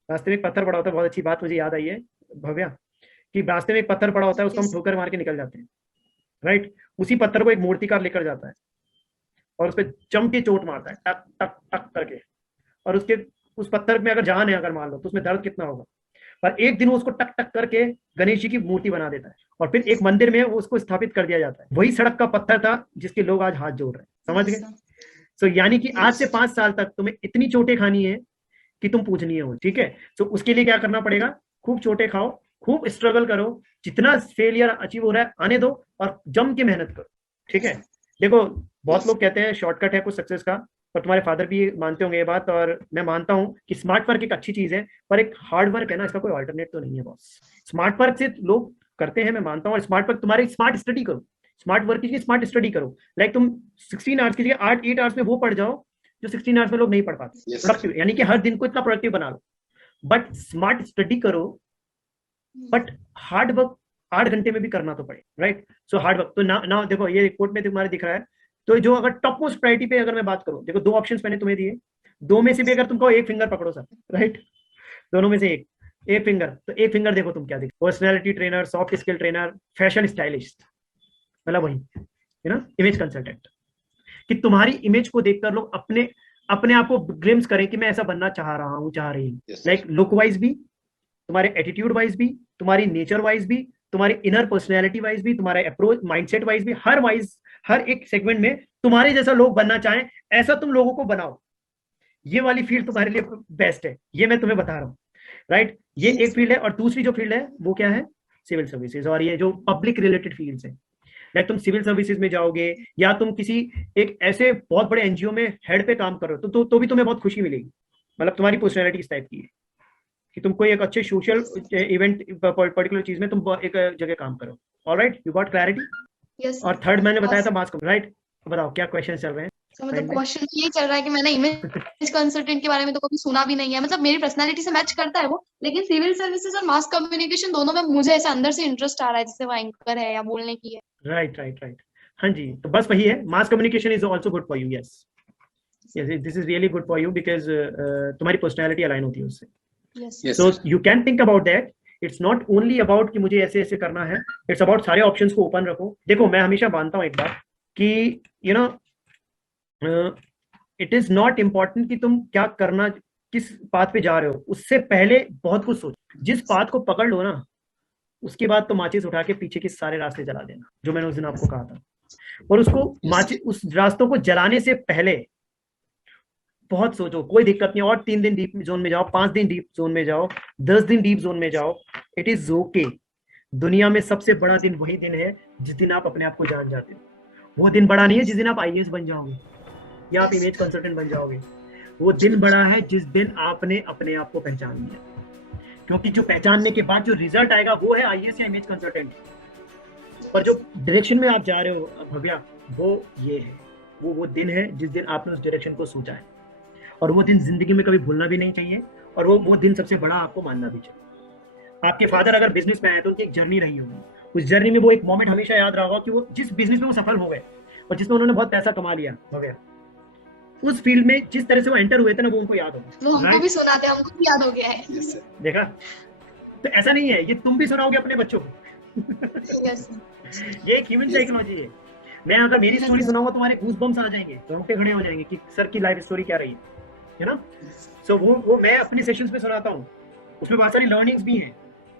रास्ते में एक पत्थर पड़ा होता है, बहुत अच्छी बात मुझे याद आई है भव्या, कि रास्ते में एक पत्थर पड़ा होता है, उसको हम ठोकर मार के निकल जाते हैं, राइट। उसी पत्थर को एक मूर्तिकार लेकर जाता है, और उस पर जम के चोट मारता है, टक टक टक करके। और उस पत्थर में अगर जान है, अगर मान लो, तो उसमें दर्द कितना होगा। पर एक दिन वो उसको टक टक करके गणेश जी की मूर्ति बना देता है, और फिर एक मंदिर में वो उसको स्थापित कर दिया जाता है। वही सड़क का पत्थर था जिसके लोग आज हाथ जोड़ रहे हैं, समझ गए। सो यानी कि आज से 5 साल तक तुम्हें इतनी चोटें खानी है कि तुम पूजनीय हो, ठीक है। तो उसके लिए क्या करना पड़ेगा, खूब चोटें खाओ, खूब स्ट्रगल करो, जितना फेलियर अचीव हो रहा है आने दो, और जम के मेहनत करो, ठीक है। देखो बहुत लोग कहते हैं शॉर्टकट है कुछ सक्सेस का, और तुम्हारे फादर भी मानते होंगे ये बात, और मैं मानता हूं कि स्मार्ट वर्क एक अच्छी चीज है, पर एक हार्ड वर्क है ना, इसका कोई अल्टरनेट तो नहीं है बॉस। स्मार्ट वर्क से लोग करते हैं, मैं मानता हूँ, और स्मार्ट वर्क तुम्हारी स्मार्ट स्टडी करो, स्मार्ट वर्क की स्मार्ट स्टडी करो। लाइक तुम 16 आवर्स की जगह 8 आवर्स में वो पढ़ जाओ जो 16 आवर्स में लोग नहीं पढ़ पाते। प्रोडक्टिव यानी कि हर दिन को इतना प्रोडक्टिव बना लो, बट स्मार्ट स्टडी करो, बट हार्ड वर्क 8 घंटे में भी करना तो पड़े, राइट। So hard work. तो ना देखो ये रिपोर्ट में तुम्हारे दिख रहा है, तो जो अगर टॉप मोस्ट प्रायोरिटी पे अगर मैं बात करूं, देखो 2 ऑप्शंस मैंने तुम्हें दिए, 2 में से भी अगर तुमको एक फिंगर पकड़ो सर, राइट, दोनों में से एक फिंगर, तो एक फिंगर देखो तुम क्या देखो, personality trainer, soft skill trainer, fashion stylist, मतलब वही है ना, इमेज कंसल्टेंट, कि तुम्हारी इमेज को देखकर लोग अपने अपने आप को ग्लिम्स करें कि मैं ऐसा बनना चाह रहा हूं, चाह रही हूँ। लाइक लुक वाइज भी, तुम्हारे एटीट्यूड वाइज भी, तुम्हारी नेचर वाइज भी, तुम्हारी इनर पर्सनैलिटी वाइज भी, तुम्हारे अप्रोच माइंडसेट वाइज भी, हर एक सेगमेंट में तुम्हारे जैसा लोग बनना चाहें, ऐसा तुम लोगों को बनाओ। ये वाली फील्ड तुम्हारे लिए बेस्ट है, ये मैं तुम्हें बता रहा हूँ, राइट। ये एक फील्ड है, और दूसरी जो फील्ड है वो क्या है, सिविल सर्विसेज, और ये जो पब्लिक रिलेटेड फील्ड्स है। लाइक तुम सिविल सर्विसेज में जाओगे, या तुम किसी एक ऐसे बहुत बड़े एनजीओ में हेड पे काम कर रहे हो, तो भी तुम्हें बहुत खुशी मिलेगी, मतलब तुम्हारी पर्सनैलिटी इस टाइप की है कि तुम कोई एक अच्छे सोशल इवेंट पर्टिकुलर चीज में तुम एक जगह काम करो। Alright, you got clarity. Yes और थर्ड मैंने बताया था मास राइट। बताओ क्या क्वेश्चन चल रहे हैं। मतलब क्वेश्चन ये चल रहा है कि मैंने इमेज कंसल्टेंट के बारे में तो कभी सुना भी नहीं है, मतलब मेरी पर्सनालिटी से मैच करता है वो, लेकिन सिविल सर्विसेज और मास कम्युनिकेशन दोनों में मुझे ऐसे अंदर से इंटरेस्ट आ रहा है, जैसे वो एंकर है या बोलने की है। राइट राइट राइट, हाँ जी, तो बस वही है, mass communication is also good for you. Yes yes, this is really good for you because तुम्हारी पर्सनैलिटी अलाइन होती है उससे। Yes so you can think about that. It's not only about कि मुझे ऐसे ऐसे करना है, इट्स अबाउट सारे ऑप्शंस को ओपन रखो। देखो मैं हमेशा मानता हूँ एक बात कि you know it is not important कि तुम क्या करना, किस पाथ पे जा रहे हो, उससे पहले बहुत कुछ सोचो। जिस पाथ को पकड़ लो ना, उसके बाद तो माचिस उठा के पीछे के सारे रास्ते जला देना, जो मैंने उस दिन आपको कहा था। और उसको माचिस, उस रास्तों को जलाने से पहले बहुत सोचो, कोई दिक्कत नहीं। और 3 दिन डीप जोन में जाओ, 5 दिन डीप जोन में जाओ, 10 दिन डीप जोन में जाओ, इट इज ओके। दुनिया में सबसे बड़ा दिन वही दिन है जिस दिन आप अपने आप को जान जाते हो। वो दिन बड़ा नहीं है जिस दिन आप आईएएस बन जाओगे या आप इमेज कंसल्टेंट बन जाओगे। वो दिन बड़ा है जिस दिन आपने अपने आप को पहचान लिया, क्योंकि जो पहचानने के बाद जो रिजल्ट आएगा वो है आईएएस या इमेज कंसल्टेंट। पर जो डायरेक्शन में आप जा रहे हो भव्या, वो ये है, वो दिन है जिस दिन आपने उस डायरेक्शन को सोचा है। और वो दिन जिंदगी में कभी भूलना भी नहीं चाहिए, और वो दिन सबसे बड़ा आपको मानना भी चाहिए। आपके फादर अगर बिजनेस में आए तो उनकी एक जर्नी रही होगी, उस जर्नी में वो एक मोमेंट हमेशा याद रहा होगा कि वो जिस बिजनेस में वो सफल हो गए और जिसमें उन्होंने बहुत पैसा कमा लिया हो गया, उस फील्ड में जिस तरह से वो एंटर हुए थे ना, वो उनको याद होगा। वो हमको भी सुनाते हैं, हमको भी याद हो गया है। देखा, तो ऐसा नहीं है, ये तुम भी सुनाओगे अपने बच्चों को। ये एक ह्यूमन साइकोलॉजी है। मैं अगर मेरी स्टोरी सुनाऊंगा, तुम्हारे गूज बम्स आ जाएंगे, रोंगटे खड़े हो जाएंगे कि सर की लाइफ स्टोरी क्या रही है ना। सो वो मैं अपने सेशंस में सुनाता हूँ, उसमें बहुत सारी लर्निंग्स भी हैं,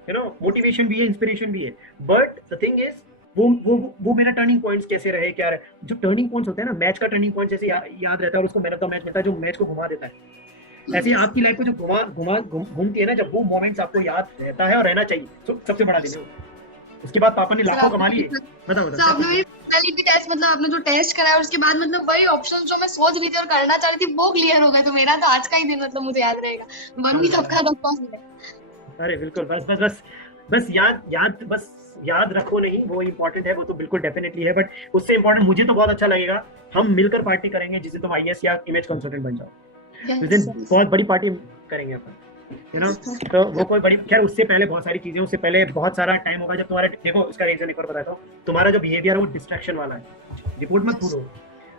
यू नो, मोटिवेशन भी है, इंस्पिरेशन भी है। बट द थिंग इज वो मेरा टर्निंग पॉइंट्स कैसे रहे, क्या रहे। जो टर्निंग पॉइंट्स होते हैं ना, मैच का टर्निंग पॉइंट जैसे याद रहता है और उसको मैन ऑफ द मैच मिलता है, जो मैच को घुमा देता है। ऐसे आपकी लाइफ को जो घूमती है ना, जब वो मोमेंट्स आपको याद रहता है और रहना चाहिए, तो सबसे बड़ा दिन है। उसके बाद पापा ने लाखों कमा लिए। बताओ आपने पर्सनालिटी टेस्ट, मतलब आपने जो टेस्ट कराया उसके बाद मतलब वही ऑप्शन जो मैं सोच रही थी और करना चाह रही थी वो क्लियर हो गए, तो मेरा तो आज का ही दिन मतलब मुझे याद रहेगा। मन भी सबका रखा है। अरे बिल्कुल, बस याद रखो नहीं, वो इम्पोर्टेंट है, वो तो बिल्कुल डेफिनेटली है। बट उससे इम्पोर्टेंट मुझे तो बहुत अच्छा लगेगा, हम मिलकर पार्टी करेंगे जिससे तुम आईएएस या इमेज कंसल्टेंट बन जाओ। उस दिन बहुत बड़ी पार्टी करेंगे अपन, यू नो। तो वो कोई बड़ी, खैर उससे पहले बहुत सारी चीजें, उससे पहले बहुत सारा टाइम होगा जब तुम्हारा, देखो इसका रीजन एक बार बताता हूँ, तुम्हारा जो बिहेवियर है वो डिस्ट्रैक्शन वाला है। रिपोर्ट मत भूलो,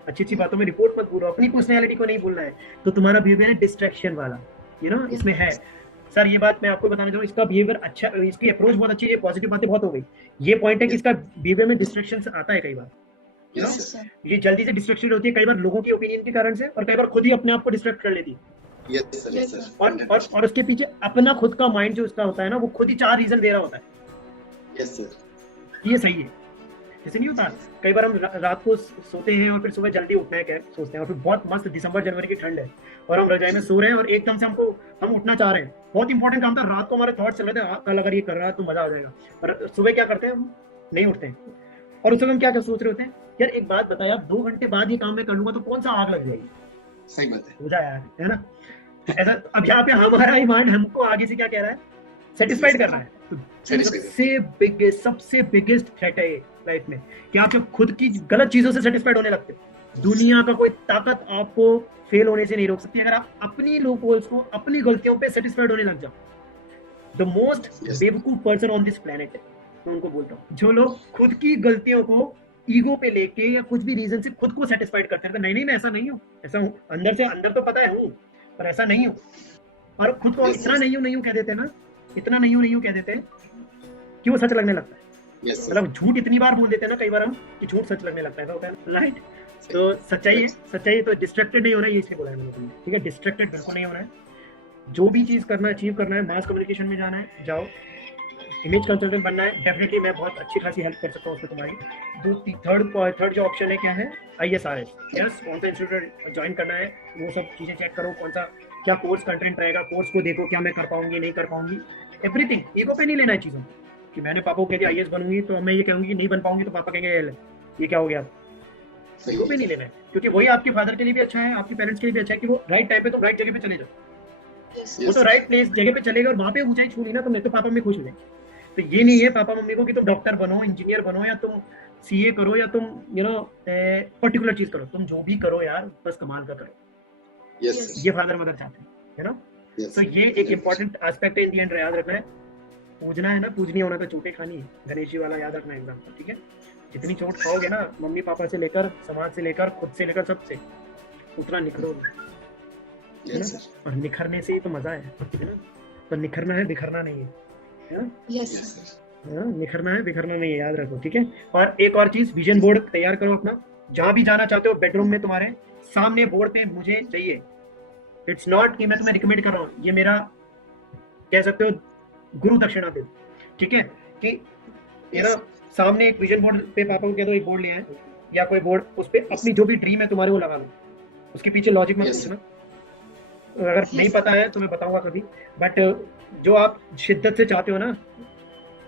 अच्छी बातों में रिपोर्ट मत भूलो, अपनी पर्सनैलिटी को नहीं भूलना है। तो तुम्हारा बिहेवियर है डिस्ट्रैक्शन वाला, यू नो, इसमें है। सर ये बात मैं आपको बताना चाहूँ, इसका बिहेवियर अच्छा, इसकी अप्रोच बहुत अच्छी है, पॉजिटिव बातें बहुत हो गई। ये पॉइंट है कि इसका बिहेवियर में डिस्ट्रैक्शन आता है कई बार, ये जल्दी से डिस्ट्रैक्शन होती है कई बार लोगों की ओपिनियन के कारण से, और कई बार खुद ही अपने आप को डिस्ट्रैक्ट कर लेती है। और उसके पीछे अपना खुद का माइंड जो उसका होता है ना, वो खुद ही 4 रीजन दे रहा होता है। यस सर, ये सही है। जैसे नहीं होता, कई बार हम रात को सोते हैं और फिर सुबह जल्दी उठना है क्या सोचते हैं, और फिर बहुत मस्त दिसंबर जनवरी की ठंड है और हम रजाई में सो रहे हैं और एकदम से हम उठना चाह रहे हैं। बहुत इंपॉर्टेंट काम था, रात को हमारे थॉट्स चल रहे थे, कल अगर ये कर रहा है तो मजा आ जाएगा, और सुबह क्या करते हैं, हम नहीं उठते हैं। और उस समय हम क्या सोच रहे होते हैं, यार एक बात बताया, अब 2 घंटे बाद ये काम मैं कर लूंगा तो कौन सा आग लग जाएगी। सही बात है, बुझा यार, है ना। ऐसा अब यहाँ पे हमारा ईमान हमको आगे से क्या कह रहा है, सेटिस्फाइड कर रहा है। सबसे बिगेस्ट थ्रेट है लाइफ में कि आप जब खुद की गलत चीजों से सेटिस्फाइड होने लगते हो, दुनिया का कोई ताकत आपको फेल होने से नहीं रोक सकती। अगर आप अपनी लूप होल्स को, अपनी गलतियों पे सेटिस्फाइड होने लग जाओ, द मोस्ट बेवकूफ पर्सन ऑन दिस प्लेनेट है, मैं उनको बोलता हूँ। जो लोग खुद की गलतियों को ईगो पे लेके या कुछ भी रीजन से खुद को सेटिस्फाइड करते हैं, नहीं मैं ऐसा नहीं हूँ, ऐसा हूँ अंदर से, अंदर तो पता है हूँ पर ऐसा नहीं हूँ, और खुद को इतना नहीं हूँ कह देते हैं ना, इतना नहीं हूँ कह देते हैं कि वो सच लगने लगता है। मतलब झूठ इतनी बार बोल देते हैं ना कई बार हम कि झूठ सच लगने लगता है, होता है राइट। तो सच्चाई तो डिस्ट्रैक्टेड नहीं होना है, ये इसलिए बोला है मैंने तुमने, ठीक है, डिस्ट्रैक्टेड बिल्कुल नहीं होना है। जो भी चीज करना है, अचीव करना है, मास कम्युनिकेशन में जाना है, जाओ। इमेज कंसल्टेंट बनना है, डेफिनेटली मैं बहुत अच्छी खासी हेल्प कर सकता हूँ उसमें तुम्हारी। थर्ड जो ऑप्शन है क्या है, ISRS, यस, कौन सा इंस्टीट्यूट ज्वाइन करना है, वो सब चीजें चेक करो, कौन सा क्या कोर्स कंटेंट रहेगा, कोर्स को देखो क्या मैं कर पाऊंगी नहीं कर पाऊंगी, एवरीथिंग। ईगो पे नहीं लेना है चीजों कि मैंने पापा को कह दिया IAS बनूंगी तो मैं ये कहूंगी कि नहीं बन पाऊंगी तो पापा कहेंगे ये क्या हो गया। ईगो पे नहीं लेना है, क्योंकि वही आपके फादर के लिए भी अच्छा है, आपके पेरेंट्स के लिए भी अच्छा है कि वो राइट टाइम पे तुम राइट जगह पे चले जाओ। Yes. वो तो राइट प्लेस जगह पे चलेगा और वहां पे ऊंचाई छू ली ना तुमने तो पापा मम्मी खुश हो जाएंगे। तो ये नहीं है पापा मम्मी को कि तुम डॉक्टर बनो, इंजीनियर बनो, या तुम सीए करो, या तुम पर्टिकुलर चीज करो। तुम जो भी करो यार बस कमाल का करो। यस ये फादर मदर चाहते हैं, है ना। यस तो ये एक इम्पोर्टेंट एस्पेक्ट है इन दी एंड, याद रखना है। पूजना है ना, पूजनी होना तो चोटें खानी है। गणेश जी वाला याद रखना एग्जाम्पल, ठीक है। जितनी चोट खाओगे ना मम्मी पापा से लेकर, समाज से लेकर, खुद से लेकर, सबसे, उतना निखरोगे, है यस ना। और निखरने से ही तो मजा है ना। तो निखरना है, बिखरना नहीं है, है ना। Yes. हाँ, निखरना है, बिखरना नहीं है, याद रखो, ठीक है। और एक और चीज, विजन बोर्ड तैयार करो अपना। जहां भी जाना चाहते हो बेडरूम में तुम्हारे सामने बोर्ड पे मुझे चाहिए। इट्स नॉट कि मैं तुम्हें रिकमेंड कर रहा हूँ, ये मेरा कह सकते हो गुरु दक्षिणा दे, ठीक है। कि ये ना सामने एक विजन बोर्ड पे पापा को कह दो एक बोर्ड ले आए, या कोई बोर्ड, उस पे अपनी जो भी ड्रीम है तुम्हारे वो लगा लो। उसके पीछे लॉजिक मत Yes. पूछना, अगर नहीं पता है तो मैं बताऊंगा कभी। बट जो आप शिद्दत से चाहते हो ना,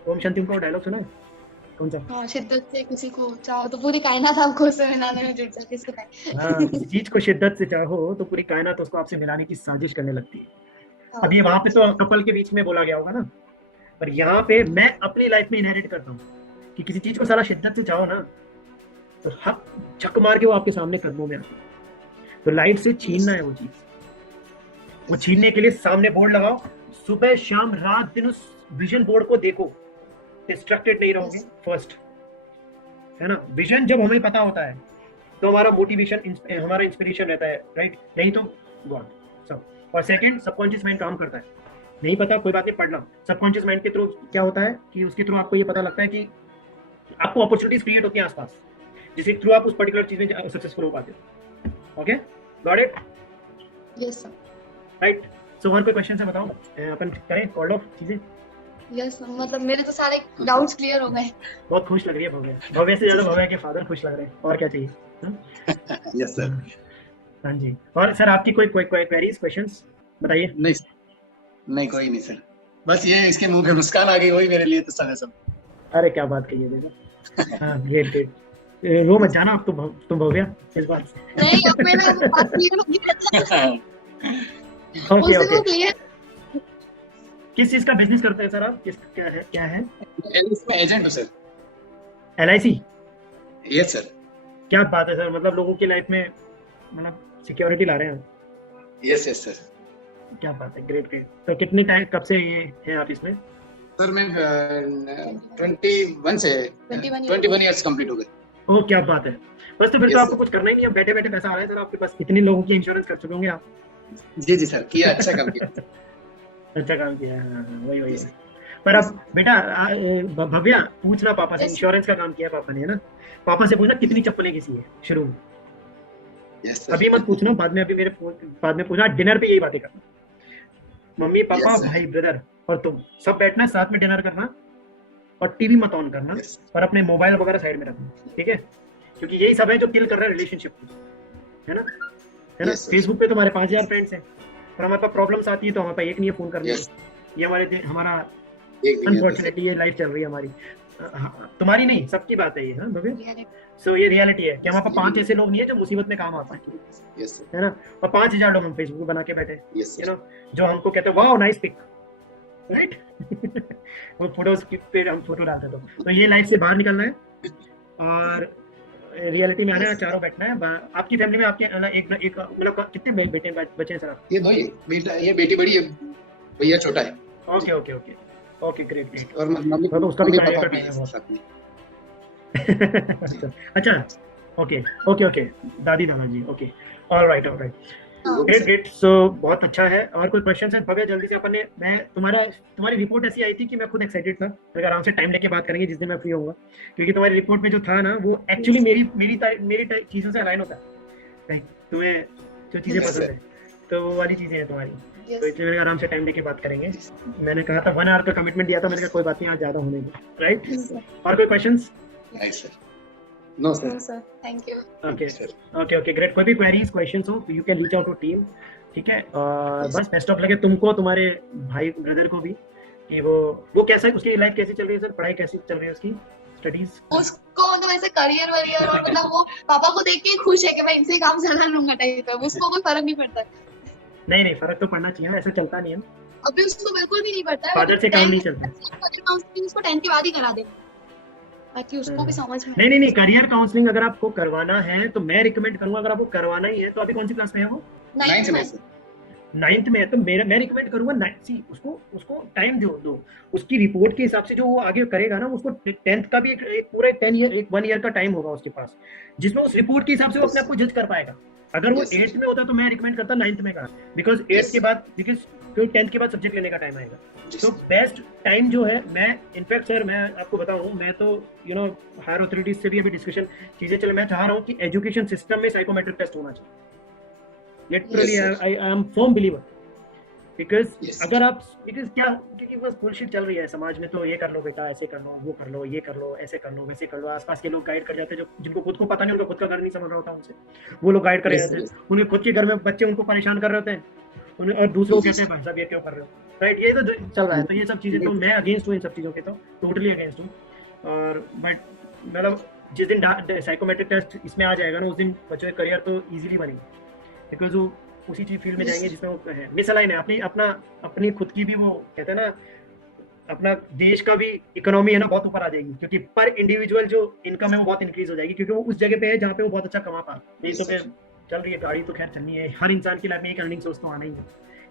ओम शांति का डायलॉग सुना, कौन सा? हाँ, शिद्दत से किसी को चाहो तो पूरी कायनात आपको उससे मिलाने में जुट जाती है। हाँ, किसी चीज को शिद्दत से चाहो तो पूरी कायनात उसको आपसे मिलाने की साजिश करने लगती है। अब ये वहां पे तो कपल के बीच में बोला गया होगा ना, पर यहाँ पे मैं अपनी लाइफ में इनहेरिट करता हूँ कि किसी चीज को सारा शिद्दत से चाहो ना तो हक छक मार के वो आपके सामने कदमों में आती है। तो लाइफ से छीनना है वो चीज, वो छीनने के लिए सामने बोर्ड लगाओ, सुबह शाम रात दिन उस विजन बोर्ड को देखो, डिस्ट्रैक्टेड नहीं रहोगे। फर्स्ट, है ना। विजन जब हमें पता होता है तो हमारा मोटिवेशन, हमारा इंस्पिरेशन रहता है, राइट। नहीं तो गॉड सब। और सेकंड, सबकॉन्शियस माइंड काम करता है। नहीं पता कोई बात नहीं, पढ़ लो। सबकॉन्शियस माइंड के थ्रू क्या होता है कि उसके थ्रू आपको ये पता लगता है कि आपको अपॉर्चुनिटीज क्रिएट होती हैं आसपास, जिसके थ्रू आप उस पर्टिकुलर चीज में सक्सेसफुल हो पाते हो। Okay, got it, yes sir. Right. So और कोई क्वेश्चन है बताओ, अपन करें कॉल ऑफ चीजें। यस मतलब मेरे तो सारे डाउट्स क्लियर हो गए। बहुत खुश लग रही है भव्य, भव्य से ज्यादा भव्य के फादर खुश लग रहे हैं, और क्या चाहिए। Yes sir. हाँ जी। और सर आपकी कोई क्वेरीज, क्वेश्चंस बताइए। नहीं नहीं, कोई नहीं सर, बस ये इसके मुंह पे मुस्कान आ गई, वही मेरे लिए तो सब। अरे क्या बात कही है बेटा। हाँ, ग्रेट। रो मत जाना आप तो तुम भव्या इस बात से। नहीं, अब मेरा बात क्लियर हो गई। ओके उसको ओके। क्लियर। किस चीज का बिजनेस करते हैं सर आप, किस क्या है? इसमें एजेंट हूँ सर। LIC? Yes sir. क्या बात है सर, मतलब लोगों की लाइफ में मतलब सिक्योरिटी ला रहे हैं। Yes yes sir. क्या बात है, ग्रेट। तो कितने टाइम, कब से ये है आप इसमें? सर मैं 21 से 21 ईयर्स कंप्लीट हो गए। ओह क्या बात है। बस तो फिर तो Yes, आपको कुछ करना ही नहीं है, बैठे बैठे पैसा आ रहा है सर आपके पास। कितने लोगों की इंश्योरेंस कर चुके होंगे आप। जी सर, किया, अच्छा काम किया। अच्छा काम किया है, वही। पर अब बेटा भव्या पूछना पापा से, Yes. इंश्योरेंस का काम किया पापा ने, है ना। पापा से पूछना कितनी चप्पलें किसी है शुरू में। Yes sir. अभी मत पूछना, बाद में, अभी मेरे बाद में पूछना। डिनर पे यही बातें करना, मम्मी पापा Yes, sir. भाई ब्रदर और तुम सब बैठना साथ में डिनर करना, और टीवी मत ऑन करना, Yes. और अपने मोबाइल वगैरह साइड में रखना, ठीक है। क्योंकि यही सब है जो किल कर रहा है रिलेशनशिप को, है ना। Yes, sir. फेसबुक पे तुम्हारे 5000 फ्रेंड्स हैं, पर हमारे पास प्रॉब्लम्स आती है तो हमारे पास एक नहीं है फोन करने Yes. की। ये हमारा एक दिन अनफॉर्चुनेटली ये लाइफ चल रही है हमारी। तुम्हारी नहीं, सबकी बात है ये, हाँ भव्य। सो ये रियलिटी है कि हमारे पास 5 ऐसे लोग नहीं है जो मुसीबत में काम आ पाए, यस सर। है ना। और 5000 लोग हम फेसबुक पे बना के बैठे, यस यू सर। नो, जो हमको कहते हैं वाओ नाइस पिक, राइट। वो फोटोज पे हम फोटो डालते तो ये लाइफ से बाहर निकलना है और रियलिटी में आना है। चारों बैठना है। आपकी फैमिली में आपके एक मतलब कितने बेटे बच्चे हैं सर आप? ये भाई बेटा, ये बेटी बड़ी है, भैया छोटा है। Okay great. और मम्मी तो उसका भी मम्मी कार्य पापा करना भी है हैं वो। साथ में। अच्छा ओके दादी दादाजी, ओके, ऑलराइट। ग्रेट। सो बहुत अच्छा है। और कोई क्वेश्चन है भव्य? जल्दी से अपन ने, मैं तुम्हारी रिपोर्ट ऐसी आई थी कि मैं खुद एक्साइटेड था। मैं आराम से टाइम लेके बात करेंगे जिस दिन मैं फ्री होऊंगा, क्योंकि तुम्हारी रिपोर्ट में जो था ना वो एक्चुअली मेरी चीजों से अलाइन होता है। तुम्हें जो चीजें पसंद है तो वो वाली चीजें हैं तुम्हारी, तो इसलिए मैंने आराम से टाइम लेके बात करेंगे। मैंने कहा था 1 आवर का कमिटमेंट दिया था, मैंने कहा कोई बात नहीं आज ज्यादा होने दो, राइट। और कोई क्वेश्चंस? नहीं sir, no sir. Thank you. Okay great. कोई भी क्वेरीज क्वेश्चंस हो you can reach out to team, ठीक है। और बस बेस्ट ऑफ लगे तुमको, तुम्हारे भाई ब्रदर को भी, कि वो कैसा है, उसकी लाइफ कैसी चल रही है सर, पढ़ाई कैसी चल रही है उसकी, स्टडीज? उसको मतलब ऐसे करियर वरियर और मतलब वो पापा को देख के खुश है कि मैं इनसे काम चला लूंगा टाइप है, उसको कोई फर्क नहीं पड़ता। नहीं फर्क तो पड़ना चाहिए ना, ऐसा चलता नहीं है ना, अभी उसको बिल्कुल भी नहीं पड़ता है, फादर से काम नहीं चलता। करियर काउंसलिंग उसको 10 के बाद ही करा देना ताकि उसको भी समझ में नहीं करियर काउंसलिंग अगर आपको करवाना है तो मैं रिकमेंड करूंगा, अगर आपको करवाना ही है तो अभी कौन सी क्लास में है वो? 9th में। 9th में है तो मैं रिकमेंड करूंगा उसको टाइम दो उसकी रिपोर्ट के हिसाब से जो वो आगे करेगा ना, उसको 10th का भी एक पूरा 1 ईयर का टाइम होगा उसके पास, जिसमें उस रिपोर्ट के हिसाब से वो अपने आप को जज कर पाएगा। अगर वो 8th में होता तो मैं रिकमेंड करता 9th में का, बिकॉज 8th के बाद, बिकॉज फिर 10th के बाद सब्जेक्ट लेने का टाइम आएगा। तो बेस्ट टाइम जो है, मैं इनफैक्ट सर मैं आपको बताऊं, मैं तो हायर अथॉरिटीज से भी अभी डिस्कशन चीजें चल, मैं चाह रहा हूँ कि एजुकेशन सिस्टम में साइकोमेट्रिक टेस्ट होना चाहिए। Literally I am firm believer, because अगर आप, बिकॉज क्या, क्योंकि बस बुलशिट चल रही है समाज में, तो ये कर लो बेटा, ऐसे कर लो, वो कर लो, ये कर लो, ऐसे कर लो, वैसे कर लो, आसपास के लोग गाइड कर जाते हैं, जो जिनको खुद को पता नहीं, उनका खुद का घर नहीं समझ रहा होता उनसे, वो लोग गाइड कर रहे होते हैं, उनके खुद के घर में बच्चे उनको परेशान कर रहे होते हैं, और दूसरों को कहते हैं भाई साहब ये क्यों कर रहे हो, राइट? ये तो चल रहा है। तो ये सब चीजें, तो मैं अगेंस्ट हूँ इन सब चीजों के, तो टोटली अगेंस्ट हूँ। और बट मतलब जिस दिन साइकोमेट्रिक टेस्ट इसमें आ जाएगा ना, उस दिन बच्चों का करियर तो इजीली बनेगा, बिकॉज वो उसी चीज फील्ड में जाएंगे जिसमें वो है। मिसअलाइन है अपनी खुद की भी, वो कहते हैं ना, अपना देश का भी इकोनॉमी है ना, बहुत ऊपर आ जाएगी, क्योंकि पर इंडिविजुअल जो इनकम है वो बहुत इंक्रीज हो जाएगी, क्योंकि वो उस जगह पे है जहाँ पे वो बहुत अच्छा कमा पा। नहीं तो फिर चल रही है गाड़ी तो खैर चलनी है, हर इंसान की लाइफ में एक अर्निंग सोर्स तो आना ही है,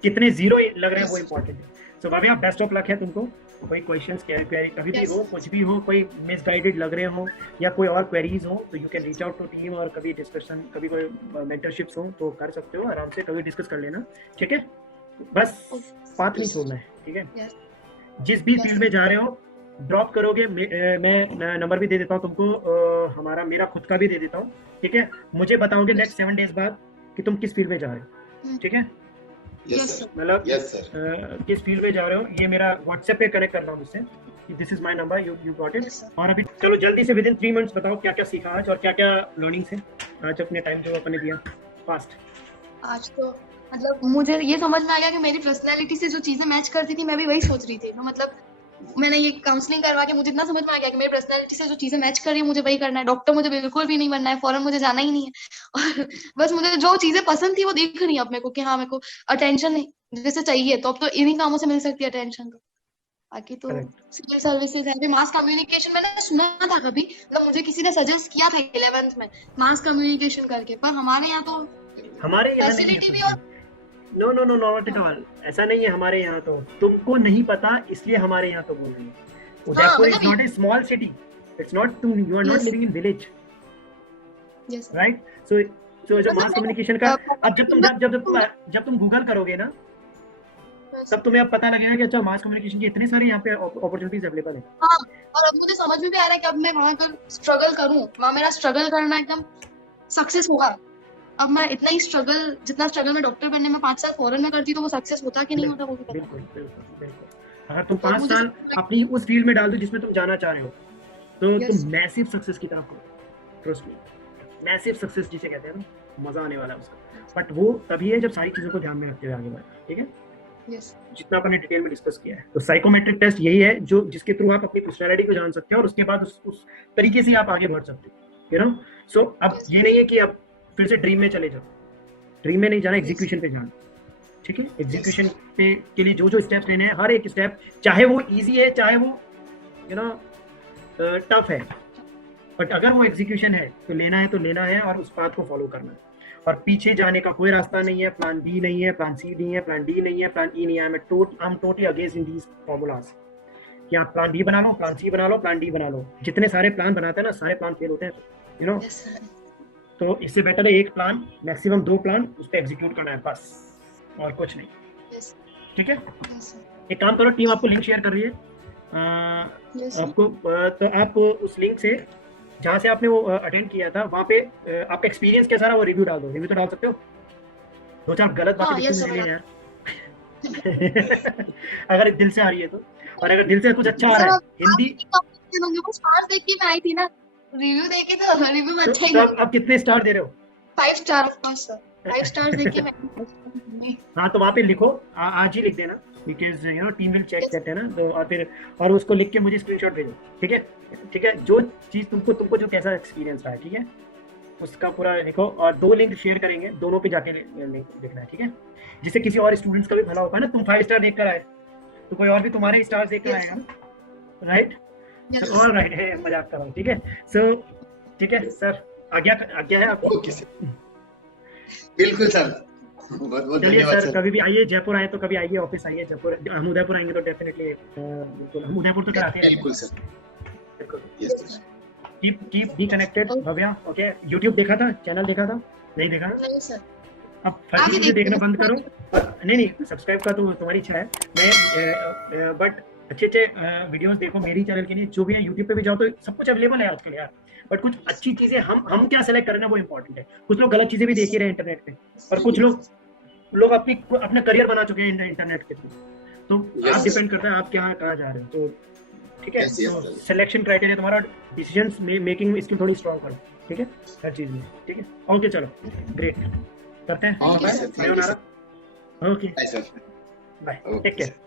कितने जीरो लग रहे हैं वो इम्पोर्टेंट है। सो भाभी आप बेस्ट ऑफ लक है तुमको। कोई क्वेश्चंस क्वेरी कभी भी हो, कुछ भी हो, कोई मिसगाइडेड लग रहे हो या कोई और क्वेरीज हो, तो you can reach out to team, और कभी डिस्कशन, कभी कोई मेंटरशिप्स हो तो कर सकते हो, आराम से कभी डिस्कस कर लेना, ठीक है? बस पाथ नहीं छोड़ना है, ठीक है? जिस भी फील्ड में जा रहे हो ड्रॉप करोगे, मैं नंबर भी दे देता हूँ तुमको, मेरा खुद का भी दे देता हूँ, ठीक है? मुझे बताओगे नेक्स्ट 7 डेज बाद कि तुम किस फील्ड में जा रहे हो, ठीक है? मतलब किस फील्ड में जा रहे हो, ये मेरा व्हाट्सएप पे कनेक्ट करना मुझसे, this is my number, you got it. और अभी चलो जल्दी से विद इन 3 मंथ्स बताओ क्या क्या सीखा आज, और क्या क्या लर्निंग्स है आज अपने टाइम जो अपने दिया फास्ट। आज तो मतलब मुझे ये समझ में आ गया कि मेरी पर्सनैलिटी से जो चीजें मैच करती थी मैं भी वही सोच रही थी, तो मतलब मैंने ये काउंसलिंग करवा के मुझे इतना समझ में आ गया कि मेरी पर्सनैलिटी से जो चीजें मैच कर रही है मुझे वही करना है। डॉक्टर मुझे बिल्कुल भी नहीं बनना है, फॉरेन मुझे जाना ही नहीं है, और बस मुझे जो चीजें पसंद थी वो देख रही है अब मेरे को, कि हाँ मेरे को अटेंशन जैसे चाहिए, तो अब तो इन्हीं कामों से मिल सकती है अटेंशन। तो बाकी तो सिविल सर्विसेज है, मास कम्युनिकेशन मैंने सुना था कभी, मतलब मुझे किसी ने सजेस्ट किया था 11th में मास कम्युनिकेशन करके, पर हमारे यहाँ तो फैसिलिटी भी और नो नॉट एट ऑल, ऐसा नहीं है हमारे यहाँ। तो तुमको नहीं पता इसलिए हमारे यहाँ तो बोल रही है। Udaipur is not a small city, it's not, you are not living in village, right? So जो मास कम्युनिकेशन का, अब जब तुम गूगल करोगे ना, तब तुम्हें अब पता लगेगा कि अच्छा मास कम्युनिकेशन की इतने सारे यहाँ पे अपॉर्चुनिटीज अवेलेबल है। हाँ, और अब मुझे समझ में भी आ रहा है कि अब मैं वहाँ कर स्ट्रगल करूँ, वहाँ मेरा स्ट्रगल करना एकदम सक्सेस होगा। अब मैं इतना ही स्ट्रगल, जितना स्ट्रगल मैं डॉक्टर बनने में 5 साल फॉरेन में करती तो वो सक्सेस होता कि नहीं होता वो भी पता। बिल्कुल। अगर तुम 5 साल अपनी उस फील्ड में डाल दो जिसमें तुम जाना चाह रहे हो, तो तुम मैसिव सक्सेस की तरफ हो, ट्रस्ट मी, मैसिव सक्सेस जिसे कहते हैं ना, मजा आने वाला है उसका। बट वो तभी है जब सारी चीजों को ध्यान में रखते हुए आगे बढ़े, ठीक है? जितना अपन ने डिटेल में डिस्कस किया है। तो साइकोमेट्रिक टेस्ट यही है जो जिसके थ्रू आप अपनी पर्सनालिटी को जान सकते हैं, और उसके बाद उस तरीके से आप आगे बढ़ सकते हो, यू नो। सो अब ये नहीं है कि अब फिर से ड्रीम में चले जाओ, ड्रीम में नहीं जाना, एग्जीक्यूशन पे जाना, ठीक है? एग्जीक्यूशन पे के लिए जो स्टेप्स लेने हैं, हर एक स्टेप, चाहे वो इजी है चाहे वो टफ है, बट अगर वो एग्जीक्यूशन है तो लेना है और उस पाथ को फॉलो करना है, और पीछे जाने का कोई रास्ता नहीं है। प्लान बी नहीं है, प्लान सी नहीं है, प्लान डी नहीं है, प्लान ई नहीं है। I am totally against in these formulas कि आप प्लान बी बना लो, प्लान सी बना लो, प्लान डी बना लो। जितने सारे प्लान बनाते हैं ना, सारे प्लान फेल होते हैं, यू नो। तो इससे बेटर है एक प्लान, मैक्सिमम 2 प्लान, उस पर एग्जीक्यूट करना है बस, और कुछ नहीं, ठीक है? एक काम करो, टीम आपको लिंक शेयर कर रही है आपको, तो आप उस लिंक से जहाँ से आपने वो अटेंड किया था, वहाँ पे आपका एक्सपीरियंस कैसा रहा वो रिव्यू डाल दो। रिव्यू तो डाल सकते हो, 2-4 गलत बातें लिखनी यार अगर दिल से आ रही है तो, और अगर दिल से कुछ अच्छा आ रहा है, हिंदी स्टार देख के मैं आई थी ना, रिव्यू देख के तो रिव्यू में अच्छा ही। तो आप कितने स्टार दे रहे हो? 5 star of course sir, 5 star देख के मैं हाँ, तो वहाँ पे लिखो, आज ही लिख देना, because you know team will check that, है ना। तो और उसको लिख के मुझे स्क्रीनशॉट भेजो, ठीक है? जो चीज तुमको जो कैसा एक्सपीरियंस रहा है, ठीक है? उसका पूरा देखो, और 2 लिंक शेयर करेंगे, दोनों पे जाके लिंक देखना है, ठीक है, जिससे किसी और स्टूडेंट्स का भी भला होगा ना। तुम 5 स्टार देख कर आए तो कोई और भी तुम्हारे स्टार देख कर Yes, आएगा ना, राइट? yes. ऑल राइट है, मजाक कर रहा हूँ, ठीक है। सो ठीक है सर, आज्ञा है आपको। ओके सर, बिल्कुल सर, बहुत बहुत चलिए धन्यवाद सर, सर। कभी भी आइए, जयपुर आए तो कभी आइए, ऑफिस आइए जयपुर। हम उदयपुर आएंगे तो डेफिनेटली बिल्कुल, हम उदयपुर तो कराते हैं। बिल्कुल सर, बिल्कुल। Yes sir. Keep be connected Okay. Bhavya, okay. YouTube देखा था, चैनल देखा था, नहीं देखा? नहीं सर, अब फर्जी आगे चीजें देखना देखते बंद करो। नहीं, सब्सक्राइब का तो तुम्हारी इच्छा है, मैं बट अच्छे वीडियोस देखो मेरी चैनल के लिए, जो भी है। यूट्यूब पे भी जाओ तो सब कुछ अवेलेबल है आपके लिए यार, बट कुछ अच्छी चीजें हम क्या सेलेक्ट करना वो इम्पोर्टेंट है। कुछ लोग गलत चीजें भी देख ही रहे हैं इंटरनेट पे, और कुछ लोग अपना करियर बना चुके हैं इंटरनेट के थ्रू। तो आप डिपेंड करता है आप कहाँ जा रहे हो। तो ठीक है, Yes, yes, sir. Selection criteria तुम्हारा, डिसीजंस मेकिंग स्किल थोड़ी स्ट्रांग करो, ठीक है, हर चीज में, ठीक है। ओके चलो, ग्रेट, करते हैं। हाँ, Thank you, sir. sir. Thank you, sir. Okay, Bye, sir. Bye, Okay, take care. sir.